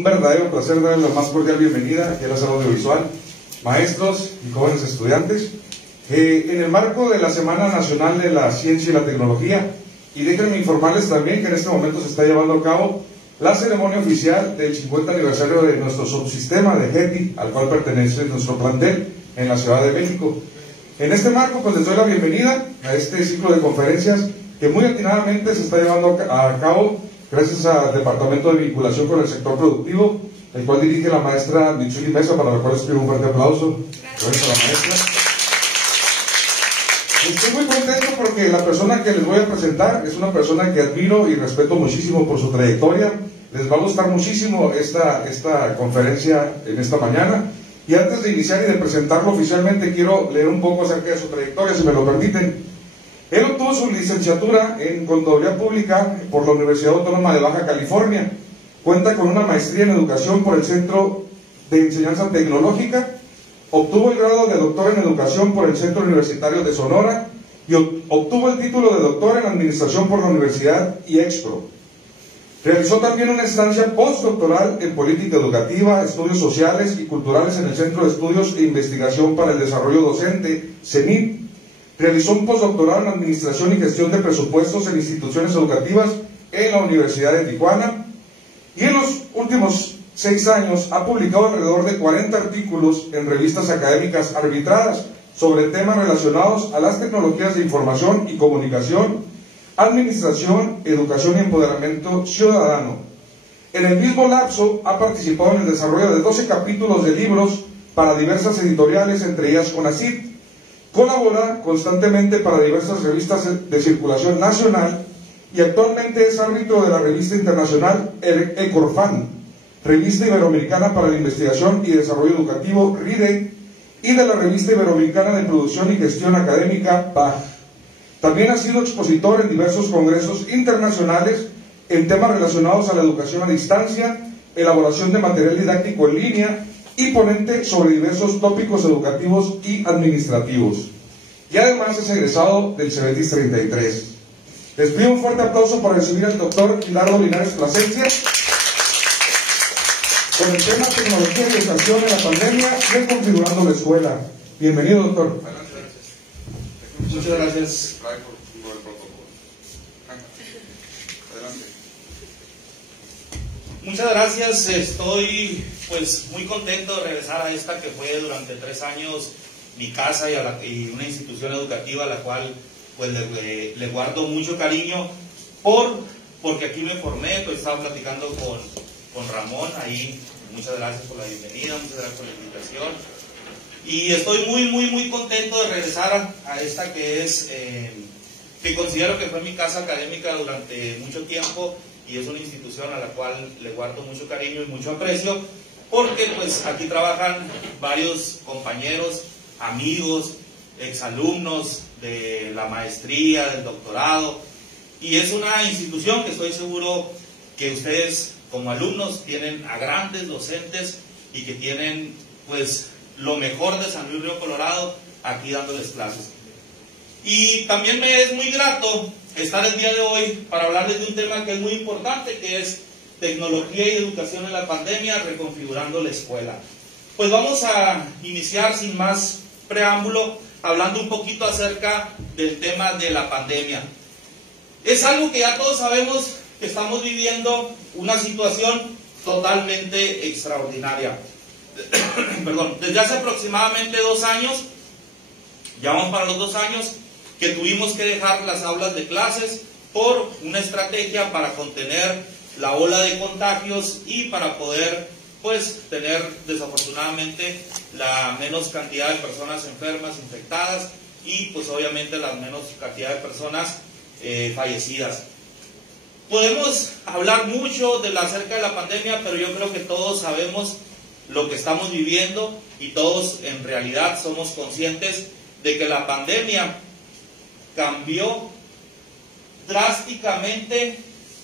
Un verdadero placer darles la más cordial bienvenida aquí a la sala audiovisual, maestros y jóvenes estudiantes, en el marco de la Semana Nacional de la Ciencia y la Tecnología. Y déjenme informarles también que en este momento se está llevando a cabo la ceremonia oficial del 50 aniversario de nuestro subsistema de GETI, al cual pertenece nuestro plantel en la Ciudad de México. En este marco, pues les doy la bienvenida a este ciclo de conferencias que muy atinadamente se está llevando a cabo gracias al Departamento de Vinculación con el Sector Productivo, el cual dirige la maestra Mitsuri Mesa, para la cual les pido un fuerte aplauso. Gracias a la maestra. Estoy muy contento porque la persona que les voy a presentar es una persona que admiro y respeto muchísimo por su trayectoria. Les va a gustar muchísimo esta conferencia en esta mañana. Y antes de iniciar y de presentarlo oficialmente, quiero leer un poco acerca de su trayectoria, si me lo permiten. Él obtuvo su licenciatura en Contaduría Pública por la Universidad Autónoma de Baja California. Cuenta con una maestría en Educación por el Centro de Enseñanza Tecnológica. Obtuvo el grado de doctor en Educación por el Centro Universitario de Sonora y obtuvo el título de doctor en Administración por la Universidad IEXPRO. Realizó también una estancia postdoctoral en Política Educativa, Estudios Sociales y Culturales en el Centro de Estudios e Investigación para el Desarrollo Docente, CENIT. Realizó un postdoctorado en Administración y Gestión de Presupuestos en Instituciones Educativas en la Universidad de Tijuana. Y en los últimos 6 años ha publicado alrededor de 40 artículos en revistas académicas arbitradas sobre temas relacionados a las tecnologías de información y comunicación, administración, educación y empoderamiento ciudadano. En el mismo lapso ha participado en el desarrollo de 12 capítulos de libros para diversas editoriales, entre ellas CONACYT. Colabora constantemente para diversas revistas de circulación nacional y actualmente es árbitro de la revista internacional ECORFAN, Revista Iberoamericana para la Investigación y Desarrollo Educativo, RIDE, y de la Revista Iberoamericana de Producción y Gestión Académica, PAG. También ha sido expositor en diversos congresos internacionales en temas relacionados a la educación a distancia, elaboración de material didáctico en línea y ponente sobre diversos tópicos educativos y administrativos. Y además es egresado del CEBETIS 33. Les pido un fuerte aplauso para recibir al doctor Gilardo Linares Plasencia con el tema Tecnología y Educación en la Pandemia, reconfigurando la escuela. Bienvenido, doctor. Muchas gracias. Muchas gracias. Estoy pues muy contento de regresar a esta que fue durante 3 años mi casa y una institución educativa a la cual pues le guardo mucho cariño porque aquí me formé. Pues estaba platicando con Ramón ahí. Muchas gracias por la bienvenida, muchas gracias por la invitación. Y estoy muy contento de regresar a esta que que considero que fue mi casa académica durante mucho tiempo, y es una institución a la cual le guardo mucho cariño y mucho aprecio, porque pues aquí trabajan varios compañeros, amigos, exalumnos de la maestría, del doctorado, y es una institución que estoy seguro que ustedes como alumnos tienen a grandes docentes y que tienen pues lo mejor de San Luis Río Colorado aquí dándoles clases. Y también me es muy grato estar el día de hoy para hablarles de un tema que es muy importante, que es tecnología y educación en la pandemia, reconfigurando la escuela. Pues vamos a iniciar sin más preámbulo hablando un poquito acerca del tema de la pandemia. Es algo que ya todos sabemos, que estamos viviendo una situación totalmente extraordinaria. Perdón, desde hace aproximadamente 2 años, ya vamos para los 2 años, que tuvimos que dejar las aulas de clases por una estrategia para contener la ola de contagios y para poder pues tener desafortunadamente la menos cantidad de personas enfermas, infectadas, y pues obviamente la menos cantidad de personas fallecidas. Podemos hablar mucho acerca de la pandemia, pero yo creo que todos sabemos lo que estamos viviendo y todos en realidad somos conscientes de que la pandemia cambió drásticamente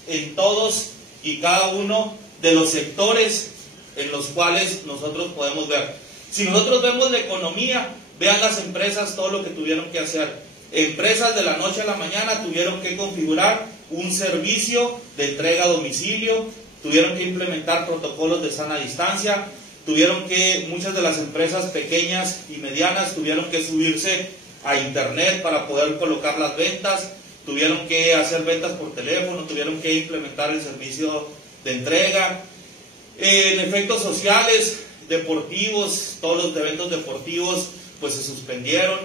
en todos y cada uno de los sectores en los cuales nosotros podemos ver. Si nosotros vemos la economía, vean las empresas todo lo que tuvieron que hacer. Empresas de la noche a la mañana tuvieron que configurar un servicio de entrega a domicilio, tuvieron que implementar protocolos de sana distancia, tuvieron que, muchas de las empresas pequeñas y medianas tuvieron que subirse a internet para poder colocar las ventas, tuvieron que hacer ventas por teléfono, tuvieron que implementar el servicio de entrega. En efectos sociales, deportivos, todos los eventos deportivos pues se suspendieron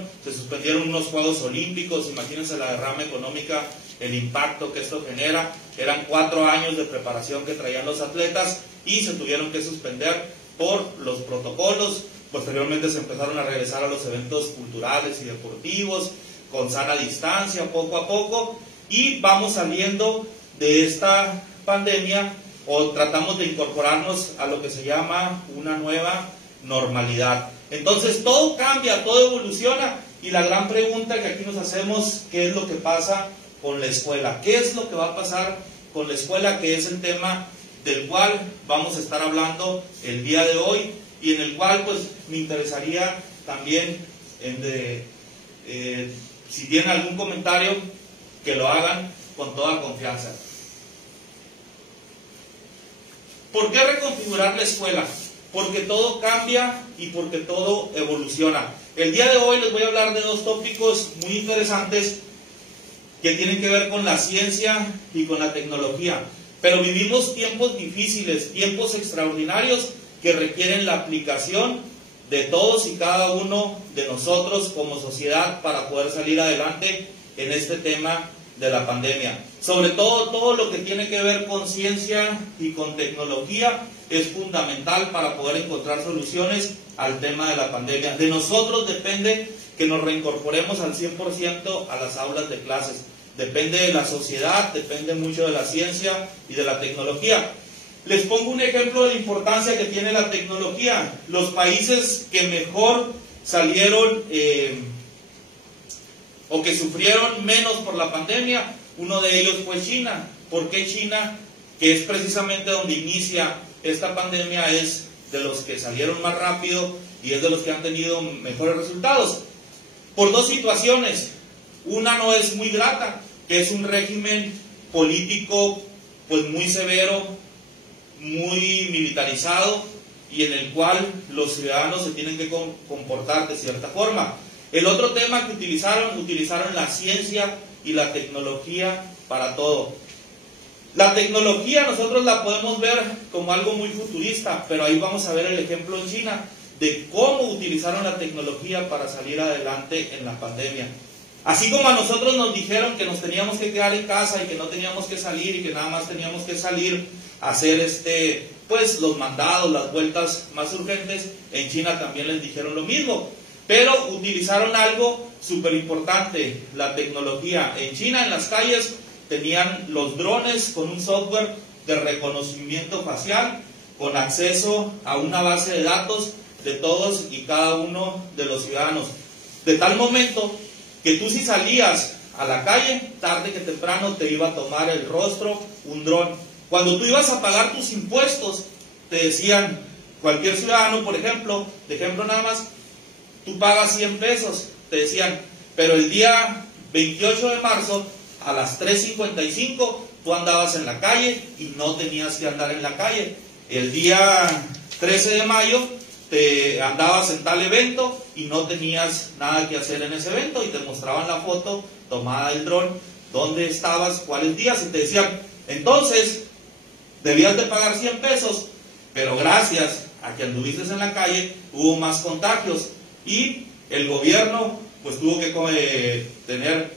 unos Juegos Olímpicos. Imagínense la derrama económica, el impacto que esto genera. Eran 4 años de preparación que traían los atletas y se tuvieron que suspender por los protocolos. Posteriormente se empezaron a regresar a los eventos culturales y deportivos con sana distancia, poco a poco, y vamos saliendo de esta pandemia, o tratamos de incorporarnos a lo que se llama una nueva normalidad. Entonces todo cambia, todo evoluciona, y la gran pregunta que aquí nos hacemos, ¿qué es lo que pasa con la escuela? ¿Qué es lo que va a pasar con la escuela? Que es el tema del cual vamos a estar hablando el día de hoy, y en el cual pues me interesaría también si tienen algún comentario, que lo hagan con toda confianza. ¿Por qué reconfigurar la escuela? Porque todo cambia y porque todo evoluciona. El día de hoy les voy a hablar de 2 tópicos muy interesantes que tienen que ver con la ciencia y con la tecnología. Pero vivimos tiempos difíciles, tiempos extraordinarios que requieren la aplicación de todos y cada uno de nosotros como sociedad para poder salir adelante en este tema de la pandemia. Sobre todo lo que tiene que ver con ciencia y con tecnología es fundamental para poder encontrar soluciones al tema de la pandemia. De nosotros depende que nos reincorporemos al 100% a las aulas de clases. Depende de la sociedad, depende mucho de la ciencia y de la tecnología. Les pongo un ejemplo de la importancia que tiene la tecnología. Los países que mejor salieron o que sufrieron menos por la pandemia, uno de ellos fue China. ¿Por qué China? Que es precisamente donde inicia esta pandemia, es de los que salieron más rápido y es de los que han tenido mejores resultados. Por 2 situaciones. Una no es muy grata, que es un régimen político pues muy severo, muy militarizado, y en el cual los ciudadanos se tienen que comportar de cierta forma. El otro tema que utilizaron la ciencia y la tecnología para todo. La tecnología nosotros la podemos ver como algo muy futurista, pero ahí vamos a ver el ejemplo en China de cómo utilizaron la tecnología para salir adelante en la pandemia. Así como a nosotros nos dijeron que nos teníamos que quedar en casa y que no teníamos que salir y que nada más teníamos que salir a hacer pues los mandados, las vueltas más urgentes, en China también les dijeron lo mismo. Pero utilizaron algo súper importante, la tecnología. En China, en las calles, tenían los drones con un software de reconocimiento facial, con acceso a una base de datos de todos y cada uno de los ciudadanos. De tal momento que tú, si salías a la calle, tarde que temprano te iba a tomar el rostro un dron. Cuando tú ibas a pagar tus impuestos, te decían, cualquier ciudadano, por ejemplo, de ejemplo nada más, tú pagas 100 pesos, te decían, pero el día 28 de marzo, a las 3:55, tú andabas en la calle y no tenías que andar en la calle. El día 13 de mayo, te andabas en tal evento y no tenías nada que hacer en ese evento, y te mostraban la foto tomada del dron, dónde estabas, cuáles días, y te decían, entonces, debías de pagar 100 pesos, pero gracias a que anduviste en la calle, hubo más contagios, y el gobierno pues tuvo que tener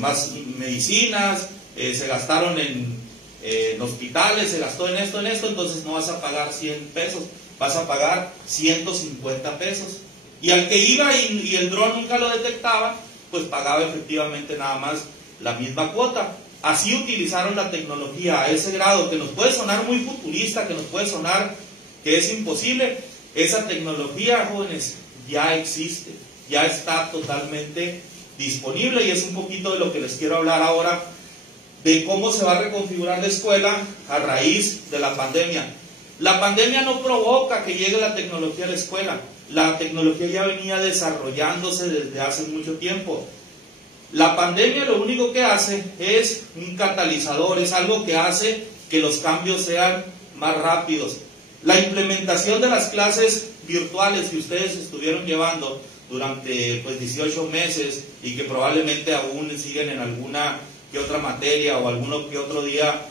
más medicinas, se gastaron en hospitales, se gastó en esto, entonces no vas a pagar 100 pesos, vas a pagar 150 pesos. Y al que iba y el dron nunca lo detectaba, pues pagaba efectivamente nada más la misma cuota. Así utilizaron la tecnología a ese grado, que nos puede sonar muy futurista, que nos puede sonar que es imposible. Esa tecnología, jóvenes, ya existe, ya está totalmente disponible, y es un poquito de lo que les quiero hablar ahora, de cómo se va a reconfigurar la escuela a raíz de la pandemia. La pandemia no provoca que llegue la tecnología a la escuela. La tecnología ya venía desarrollándose desde hace mucho tiempo. La pandemia lo único que hace es un catalizador, es algo que hace que los cambios sean más rápidos. La implementación de las clases virtuales que ustedes estuvieron llevando durante 18 meses y que probablemente aún siguen en alguna que otra materia o alguno que otro día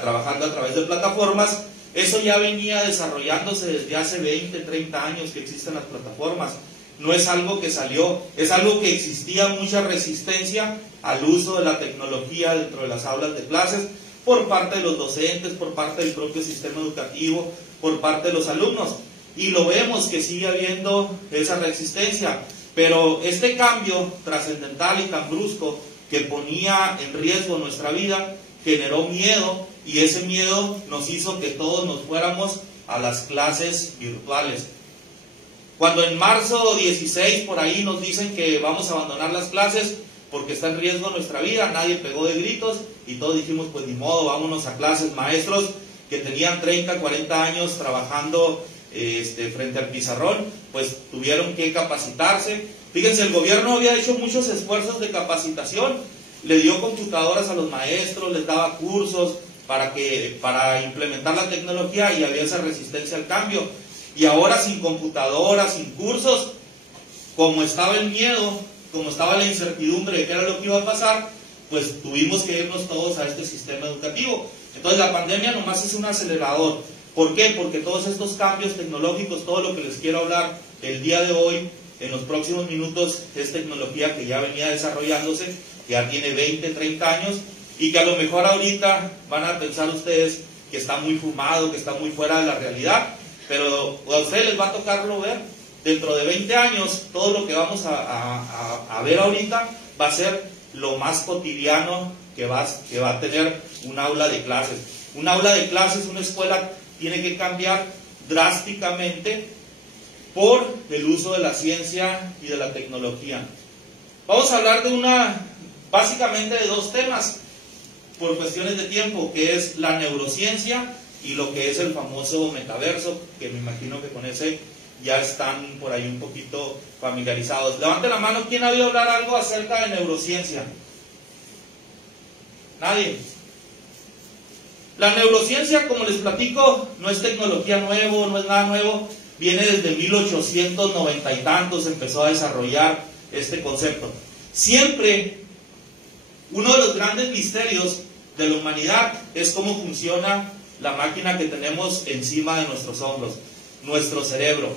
trabajando a través de plataformas, eso ya venía desarrollándose desde hace 20, 30 años que existen las plataformas. No es algo que salió, es algo que existía mucha resistencia al uso de la tecnología dentro de las aulas de clases por parte de los docentes, por parte del propio sistema educativo, por parte de los alumnos. Y lo vemos que sigue habiendo esa resistencia. Pero este cambio trascendental y tan brusco que ponía en riesgo nuestra vida generó miedo, y ese miedo nos hizo que todos nos fuéramos a las clases virtuales. Cuando en marzo 16 por ahí nos dicen que vamos a abandonar las clases porque está en riesgo nuestra vida, nadie pegó de gritos y todos dijimos, pues ni modo, vámonos a clases. Maestros que tenían 30, 40 años trabajando frente al pizarrón, pues tuvieron que capacitarse. Fíjense, el gobierno había hecho muchos esfuerzos de capacitación, le dio computadoras a los maestros, les daba cursos para implementar la tecnología, y había esa resistencia al cambio. Y ahora sin computadoras, sin cursos, como estaba el miedo, como estaba la incertidumbre de qué era lo que iba a pasar, pues tuvimos que irnos todos a este sistema educativo. Entonces la pandemia nomás es un acelerador. ¿Por qué? Porque todos estos cambios tecnológicos, todo lo que les quiero hablar el día de hoy, en los próximos minutos, es tecnología que ya venía desarrollándose, que ya tiene 20, 30 años, y que a lo mejor ahorita van a pensar ustedes que está muy fumado, que está muy fuera de la realidad, pero a ustedes les va a tocarlo ver. Dentro de 20 años, todo lo que vamos a ver ahorita va a ser lo más cotidiano que va a tener un aula de clases. Un aula de clases, una escuela, tiene que cambiar drásticamente por el uso de la ciencia y de la tecnología. Vamos a hablar básicamente de dos temas, por cuestiones de tiempo, que es la neurociencia y lo que es el famoso metaverso, que me imagino que con ese ya están por ahí un poquito familiarizados. Levante la mano, ¿quién ha oído hablar algo acerca de neurociencia? ¿Nadie? La neurociencia, como les platico, no es tecnología nueva, no es nada nuevo, viene desde 1890 y tantos, empezó a desarrollar este concepto. Siempre, uno de los grandes misterios de la humanidad es cómo funciona la máquina que tenemos encima de nuestros hombros, nuestro cerebro.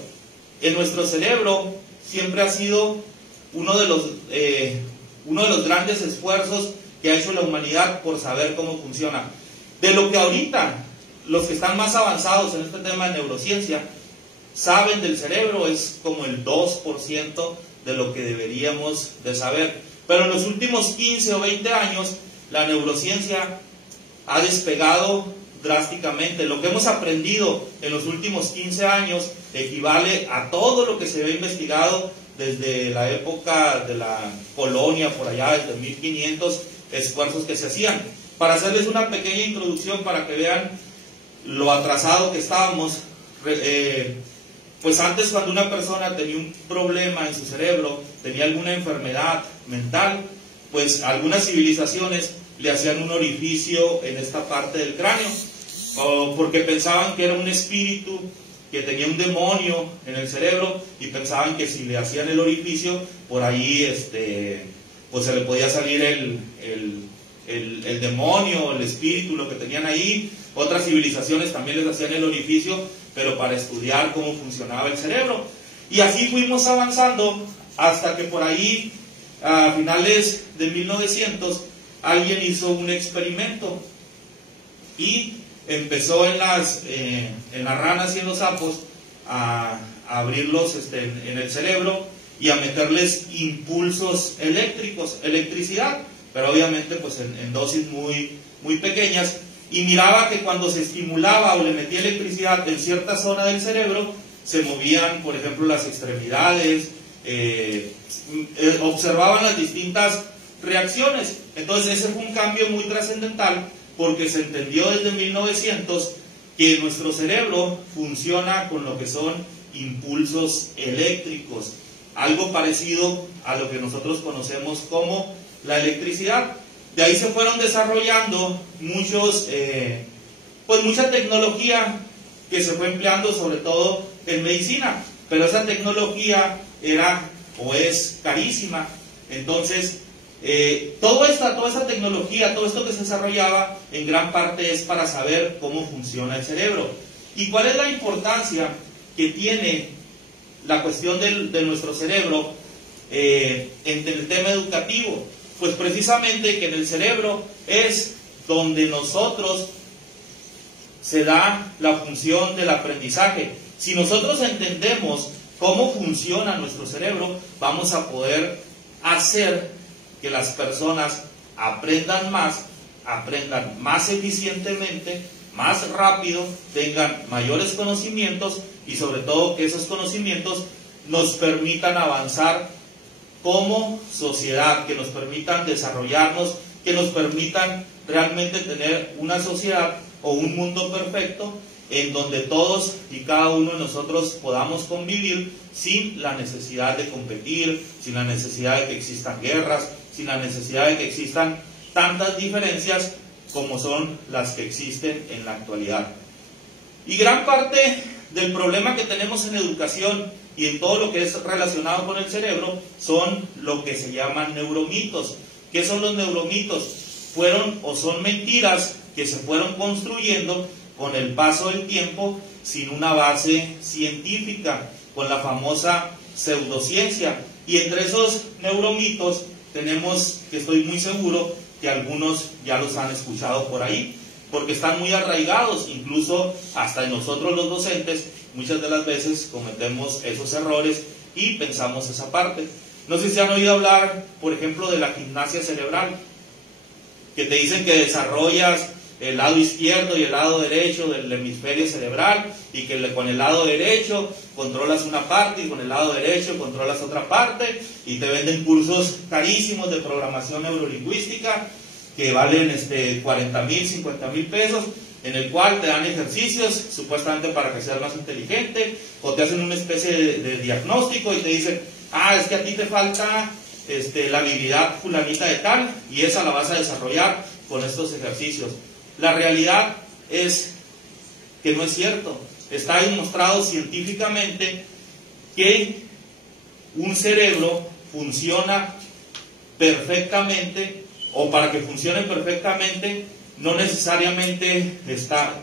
En nuestro cerebro siempre ha sido uno de los grandes esfuerzos que ha hecho la humanidad por saber cómo funciona. De lo que ahorita los que están más avanzados en este tema de neurociencia saben del cerebro es como el 2% de lo que deberíamos de saber. Pero en los últimos 15 o 20 años la neurociencia ha despegado drásticamente. Lo que hemos aprendido en los últimos 15 años equivale a todo lo que se había investigado desde la época de la colonia, por allá desde 1500, esfuerzos que se hacían. Para hacerles una pequeña introducción para que vean lo atrasado que estábamos, pues antes, cuando una persona tenía un problema en su cerebro, tenía alguna enfermedad mental, pues algunas civilizaciones le hacían un orificio en esta parte del cráneo, porque pensaban que era un espíritu que tenía un demonio en el cerebro, y pensaban que si le hacían el orificio, por ahí pues se le podía salir el demonio, el espíritu, lo que tenían ahí. Otras civilizaciones también les hacían el orificio, pero para estudiar cómo funcionaba el cerebro. Y así fuimos avanzando hasta que por ahí, a finales de 1900, alguien hizo un experimento y empezó en las ranas y en los sapos a abrirlos en el cerebro y a meterles impulsos eléctricos, electricidad, pero obviamente pues en dosis muy, muy pequeñas, y miraba que cuando se estimulaba o le metía electricidad en cierta zona del cerebro, se movían, por ejemplo, las extremidades, observaban las distintas reacciones. Entonces ese fue un cambio muy trascendental, porque se entendió desde 1900 que nuestro cerebro funciona con lo que son impulsos eléctricos, algo parecido a lo que nosotros conocemos como la electricidad. De ahí se fueron desarrollando muchos pues mucha tecnología que se fue empleando sobre todo en medicina, pero esa tecnología era o es carísima. Entonces, toda esta tecnología, todo esto que se desarrollaba, en gran parte es para saber cómo funciona el cerebro. ¿Y cuál es la importancia que tiene la cuestión de nuestro cerebro en el tema educativo? Pues precisamente que en el cerebro es donde nosotros se da la función del aprendizaje. Si nosotros entendemos cómo funciona nuestro cerebro, vamos a poder hacer que las personas aprendan más eficientemente, más rápido, tengan mayores conocimientos y sobre todo que esos conocimientos nos permitan avanzar como sociedad, que nos permitan desarrollarnos, que nos permitan realmente tener una sociedad o un mundo perfecto en donde todos y cada uno de nosotros podamos convivir sin la necesidad de competir, sin la necesidad de que existan guerras, sin la necesidad de que existan tantas diferencias como son las que existen en la actualidad. Y gran parte del problema que tenemos en educación y en todo lo que es relacionado con el cerebro son lo que se llaman neuromitos. ¿Qué son los neuromitos? Fueron o son mentiras que se fueron construyendo con el paso del tiempo sin una base científica, con la famosa pseudociencia. Y entre esos neuromitos tenemos, que estoy muy seguro que algunos ya los han escuchado por ahí, porque están muy arraigados, incluso hasta en nosotros los docentes, muchas de las veces cometemos esos errores y pensamos esa parte. No sé si han oído hablar, por ejemplo, de la gimnasia cerebral, que te dicen que desarrollas el lado izquierdo y el lado derecho del hemisferio cerebral, y que con el lado derecho controlas una parte y con el lado derecho controlas otra parte, y te venden cursos carísimos de programación neurolingüística que valen 40,000, 50,000 pesos, en el cual te dan ejercicios supuestamente para que seas más inteligente, o te hacen una especie de diagnóstico y te dicen, es que a ti te falta la habilidad fulanita de tal, y esa la vas a desarrollar con estos ejercicios. La realidad es que no es cierto. Está demostrado científicamente que un cerebro funciona perfectamente, o para que funcione perfectamente no necesariamente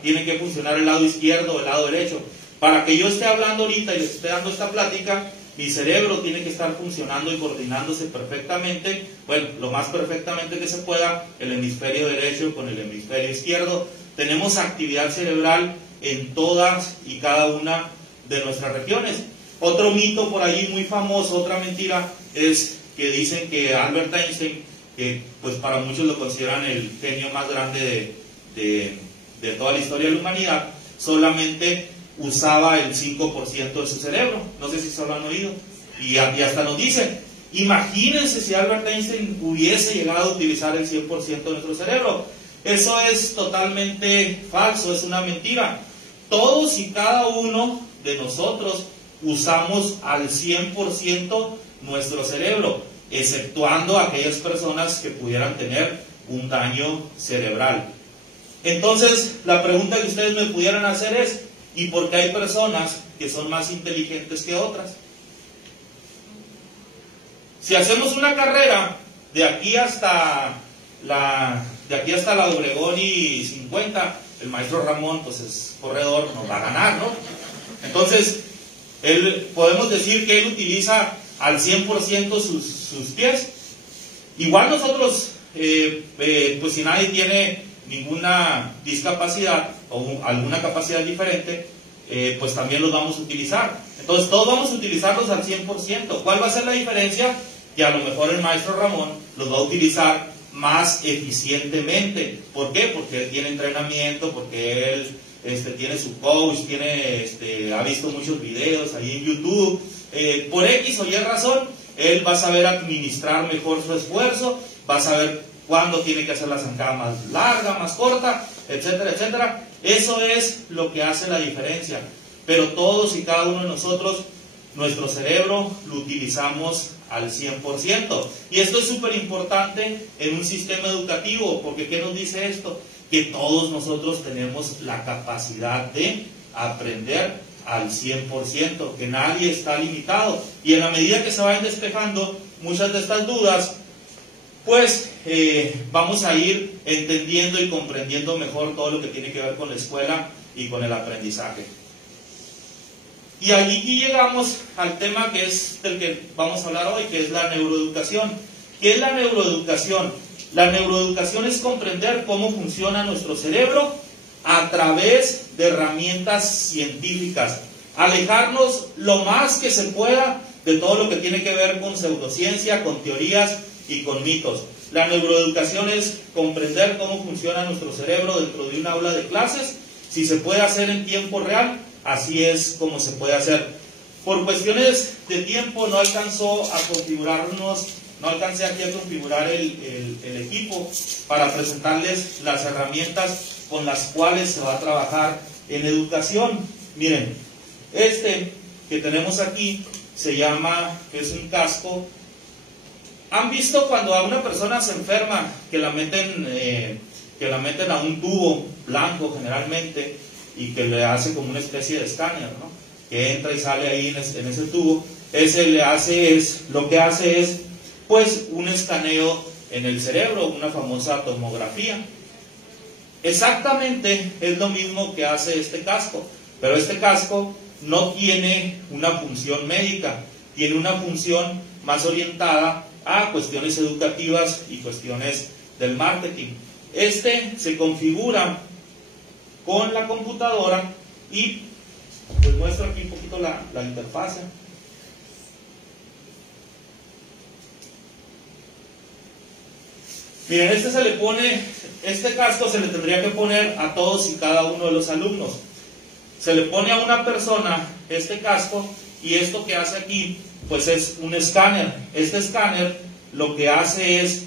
tiene que funcionar el lado izquierdo o el lado derecho. Para que yo esté hablando ahorita y les esté dando esta plática, mi cerebro tiene que estar funcionando y coordinándose perfectamente, bueno, lo más perfectamente que se pueda, el hemisferio derecho con el hemisferio izquierdo. Tenemos actividad cerebral en todas y cada una de nuestras regiones. Otro mito por ahí muy famoso, otra mentira, es que dicen que Albert Einstein, que pues para muchos lo consideran el genio más grande de toda la historia de la humanidad, solamente usaba el 5% de su cerebro. No sé si se lo han oído. Y hasta nos dicen, imagínense si Albert Einstein hubiese llegado a utilizar el 100% de nuestro cerebro. Eso es totalmente falso, es una mentira. Todos y cada uno de nosotros usamos al 100% nuestro cerebro, exceptuando aquellas personas que pudieran tener un daño cerebral. Entonces, la pregunta que ustedes me pudieran hacer es, ¿y por qué hay personas que son más inteligentes que otras? Si hacemos una carrera de aquí hasta la Obregón y 50, el maestro Ramón, pues es corredor, nos va a ganar, ¿no? Entonces, podemos decir que él utiliza al 100% sus pies. Igual nosotros, pues si nadie tiene ninguna discapacidad o alguna capacidad diferente, pues también los vamos a utilizar. Entonces todos vamos a utilizarlos al 100%. ¿Cuál va a ser la diferencia? Que a lo mejor el maestro Ramón los va a utilizar más eficientemente. ¿Por qué? Porque él tiene entrenamiento, porque él tiene su coach, ha visto muchos videos ahí en YouTube. Por X o Y razón, él va a saber administrar mejor su esfuerzo, va a saber cuándo tiene que hacer la zancada más larga, más corta, etcétera, etcétera. Eso es lo que hace la diferencia. Pero todos y cada uno de nosotros, nuestro cerebro lo utilizamos al 100%. Y esto es súper importante en un sistema educativo, porque ¿qué nos dice esto? que todos nosotros tenemos la capacidad de aprender al 100%, que nadie está limitado. Y en la medida que se vayan despejando muchas de estas dudas, pues vamos a ir entendiendo y comprendiendo mejor todo lo que tiene que ver con la escuela y con el aprendizaje. Y allí llegamos al tema que es del que vamos a hablar hoy, que es la neuroeducación. ¿Qué es la neuroeducación? La neuroeducación es comprender cómo funciona nuestro cerebro a través de herramientas científicas. Alejarnos lo más que se pueda de todo lo que tiene que ver con pseudociencia, con teorías y con mitos. La neuroeducación es comprender cómo funciona nuestro cerebro dentro de un aula de clases. Si se puede hacer en tiempo real, así es como se puede hacer. Por cuestiones de tiempo no alcanzó a configurarnos, no alcancé aquí a configurar el equipo para presentarles las herramientas con las cuales se va a trabajar en educación. Miren, este que tenemos aquí se llama, es un casco. ¿Han visto cuando a una persona se enferma que la meten a un tubo blanco generalmente y que le hace como una especie de escáner, ¿no? Que entra y sale ahí en ese tubo? Lo que hace es pues un escaneo en el cerebro, una famosa tomografía. Exactamente es lo mismo que hace este casco, pero este casco no tiene una función médica, tiene una función más orientada a cuestiones educativas y cuestiones del marketing. Este se configura con la computadora y les muestro aquí un poquito la interfase. Miren, este casco se le tendría que poner a todos y cada uno de los alumnos. Se le pone a una persona este casco y esto que hace aquí pues es un escáner. Este escáner lo que hace es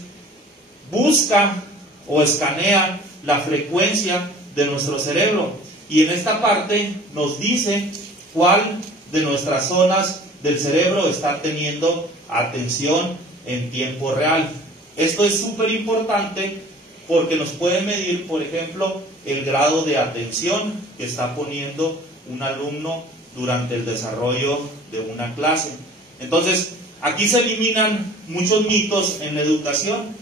busca o escanea la frecuencia de nuestro cerebro y en esta parte nos dice cuál de nuestras zonas del cerebro está teniendo atención en tiempo real. Esto es súper importante porque nos puede medir, por ejemplo, el grado de atención que está poniendo un alumno durante el desarrollo de una clase. Entonces, aquí se eliminan muchos mitos en la educación.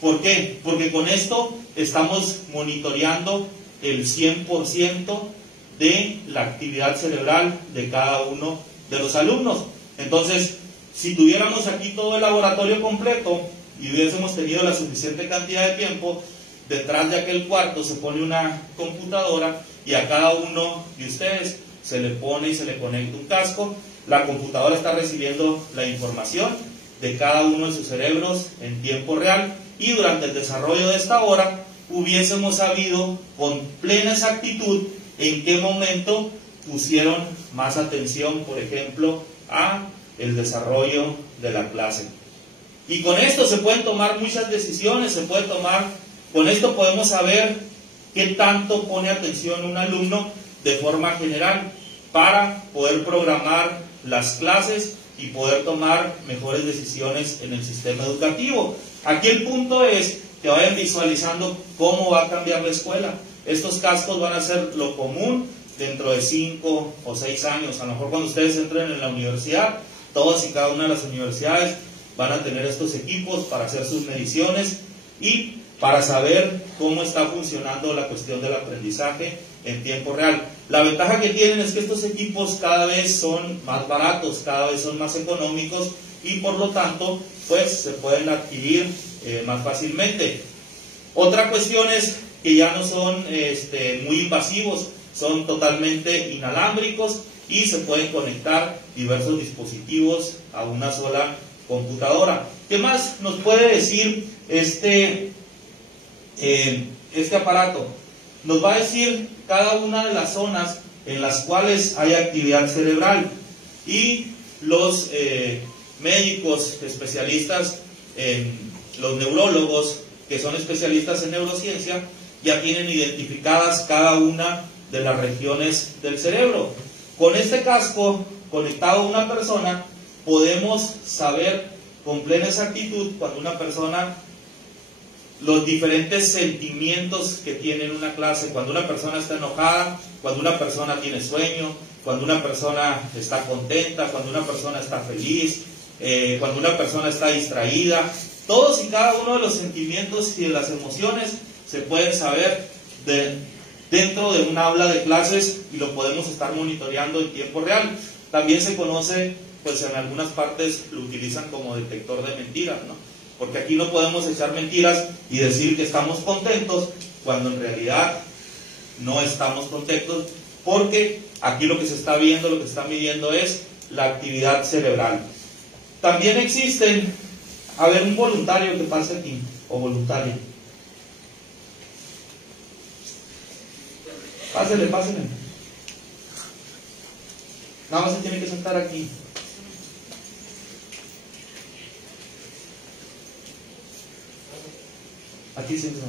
¿Por qué? Porque con esto estamos monitoreando el 100% de la actividad cerebral de cada uno de los alumnos. Entonces, si tuviéramos aquí todo el laboratorio completo y hubiésemos tenido la suficiente cantidad de tiempo, detrás de aquel cuarto se pone una computadora y a cada uno de ustedes se le pone y se le conecta un casco. La computadora está recibiendo la información de cada uno de sus cerebros en tiempo real y durante el desarrollo de esta hora hubiésemos sabido con plena exactitud en qué momento pusieron más atención, por ejemplo, a el desarrollo de la clase. Y con esto se pueden tomar muchas decisiones, con esto podemos saber qué tanto pone atención un alumno de forma general para poder programar las clases y poder tomar mejores decisiones en el sistema educativo. Aquí el punto es que vayan visualizando cómo va a cambiar la escuela. Estos cascos van a ser lo común dentro de 5 o 6 años. A lo mejor cuando ustedes entren en la universidad, todas y cada una de las universidades van a tener estos equipos para hacer sus mediciones y para saber cómo está funcionando la cuestión del aprendizaje en tiempo real. La ventaja que tienen es que estos equipos cada vez son más baratos, cada vez son más económicos y por lo tanto pues se pueden adquirir más fácilmente. Otra cuestión es que ya no son muy invasivos, son totalmente inalámbricos y se pueden conectar diversos dispositivos a una sola computadora. ¿Qué más nos puede decir este aparato? Nos va a decir cada una de las zonas en las cuales hay actividad cerebral y los médicos especialistas, los neurólogos que son especialistas en neurociencia, ya tienen identificadas cada una de las regiones del cerebro. Con este casco conectado a una persona podemos saber con plena exactitud cuando una persona los diferentes sentimientos que tiene en una clase, cuando una persona está enojada, cuando una persona tiene sueño, cuando una persona está contenta, cuando una persona está feliz, cuando una persona está distraída. Todos y cada uno de los sentimientos y de las emociones se pueden saber dentro de un aula de clases y lo podemos estar monitoreando en tiempo real. También se conoce, pues en algunas partes lo utilizan como detector de mentiras, ¿no? Porque aquí no podemos echar mentiras y decir que estamos contentos cuando en realidad no estamos contentos, porque aquí lo que se está viendo, lo que se está midiendo es la actividad cerebral. También existen, a ver, un voluntario que pase aquí, o voluntaria. Pásele. Nada más se tiene que sentar aquí. Aquí sí, siéntese.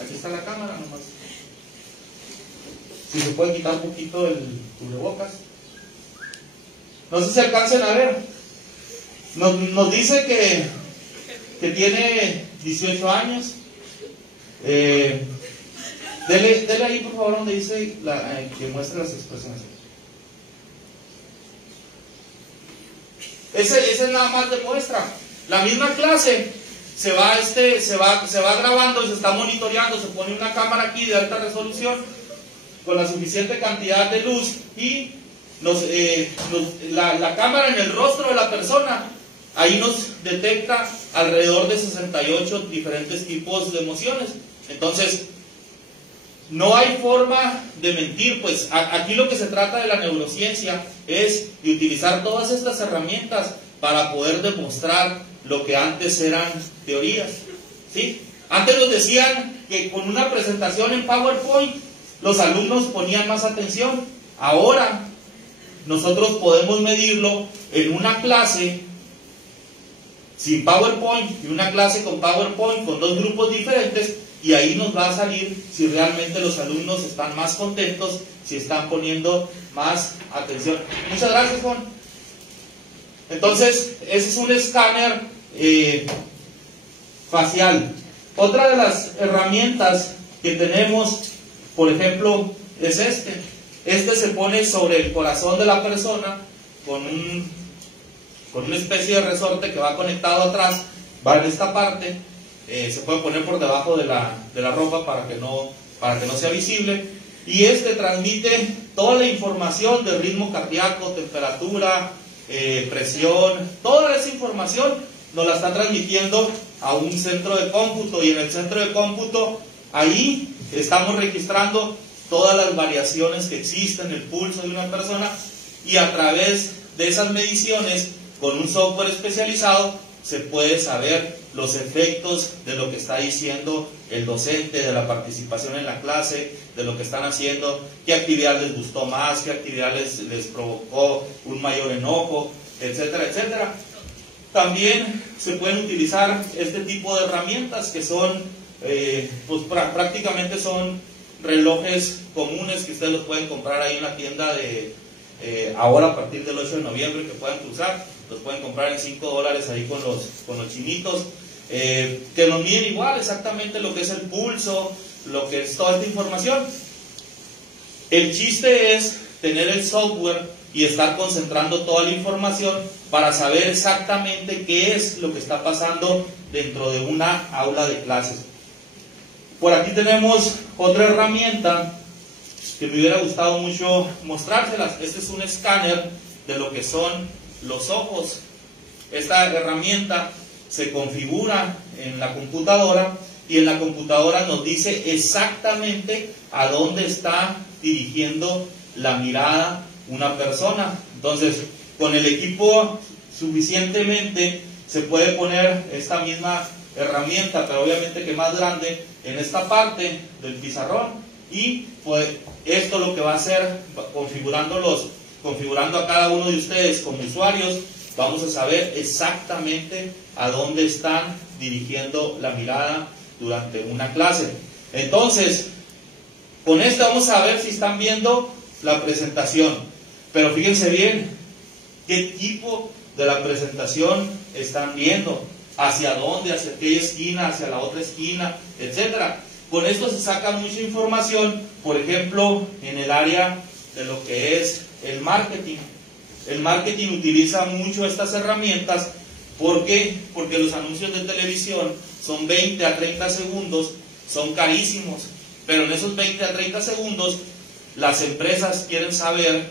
Aquí está la cámara nomás. Si se puede quitar un poquito el cubrebocas. No sé si alcancen a ver. Nos dice que tiene 18 años. Dele ahí por favor donde dice que muestre las expresiones. Ese nada más demuestra. La misma clase se va grabando y se está monitoreando. Se pone una cámara aquí de alta resolución con la suficiente cantidad de luz y la cámara en el rostro de la persona ahí nos detecta alrededor de 68 diferentes tipos de emociones. Entonces no hay forma de mentir, pues aquí lo que se trata de la neurociencia es de utilizar todas estas herramientas para poder demostrar lo que antes eran teorías, ¿sí? Antes nos decían que con una presentación en PowerPoint los alumnos ponían más atención. Ahora nosotros podemos medirlo en una clase sin PowerPoint y una clase con PowerPoint con dos grupos diferentes, y ahí nos va a salir si realmente los alumnos están más contentos, si están poniendo más atención. Muchas gracias, Juan. Entonces, ese es un escáner facial. Otra de las herramientas que tenemos, por ejemplo, es este. Este se pone sobre el corazón de la persona con una especie de resorte que va conectado atrás, va en esta parte. Se puede poner por debajo de la ropa para que no sea visible, y este transmite toda la información del ritmo cardíaco, temperatura, presión. Toda esa información nos la está transmitiendo a un centro de cómputo, y en el centro de cómputo ahí estamos registrando todas las variaciones que existen en el pulso de una persona, y a través de esas mediciones con un software especializado se puede saber los efectos de lo que está diciendo el docente, de la participación en la clase, de lo que están haciendo, qué actividad les gustó más, qué actividad les provocó un mayor enojo, etcétera, etcétera. También se pueden utilizar este tipo de herramientas que son, pues prácticamente son relojes comunes que ustedes los pueden comprar ahí en la tienda de ahora a partir del 8 de noviembre que puedan cruzar. Los pueden comprar en $5 ahí con los chinitos, que nos miden igual exactamente lo que es el pulso, lo que es toda esta información. El chiste es tener el software y estar concentrando toda la información para saber exactamente qué es lo que está pasando dentro de una aula de clases. Por aquí tenemos otra herramienta que me hubiera gustado mucho mostrárselas. Este es un escáner de lo que son los ojos. Esta herramienta se configura en la computadora, y en la computadora nos dice exactamente a dónde está dirigiendo la mirada una persona. Entonces, con el equipo suficientemente se puede poner esta misma herramienta, pero obviamente que más grande, en esta parte del pizarrón, y pues esto lo que va a hacer, configurando a cada uno de ustedes como usuarios, vamos a saber exactamente a dónde están dirigiendo la mirada durante una clase. Entonces, con esto vamos a ver si están viendo la presentación. Pero fíjense bien, qué tipo de la presentación están viendo, hacia dónde, hacia qué esquina, hacia la otra esquina, etcétera. Con esto se saca mucha información, por ejemplo, en el área de lo que es el marketing. El marketing utiliza mucho estas herramientas. ¿Por qué? Porque los anuncios de televisión son 20 a 30 segundos, son carísimos, pero en esos 20 a 30 segundos las empresas quieren saber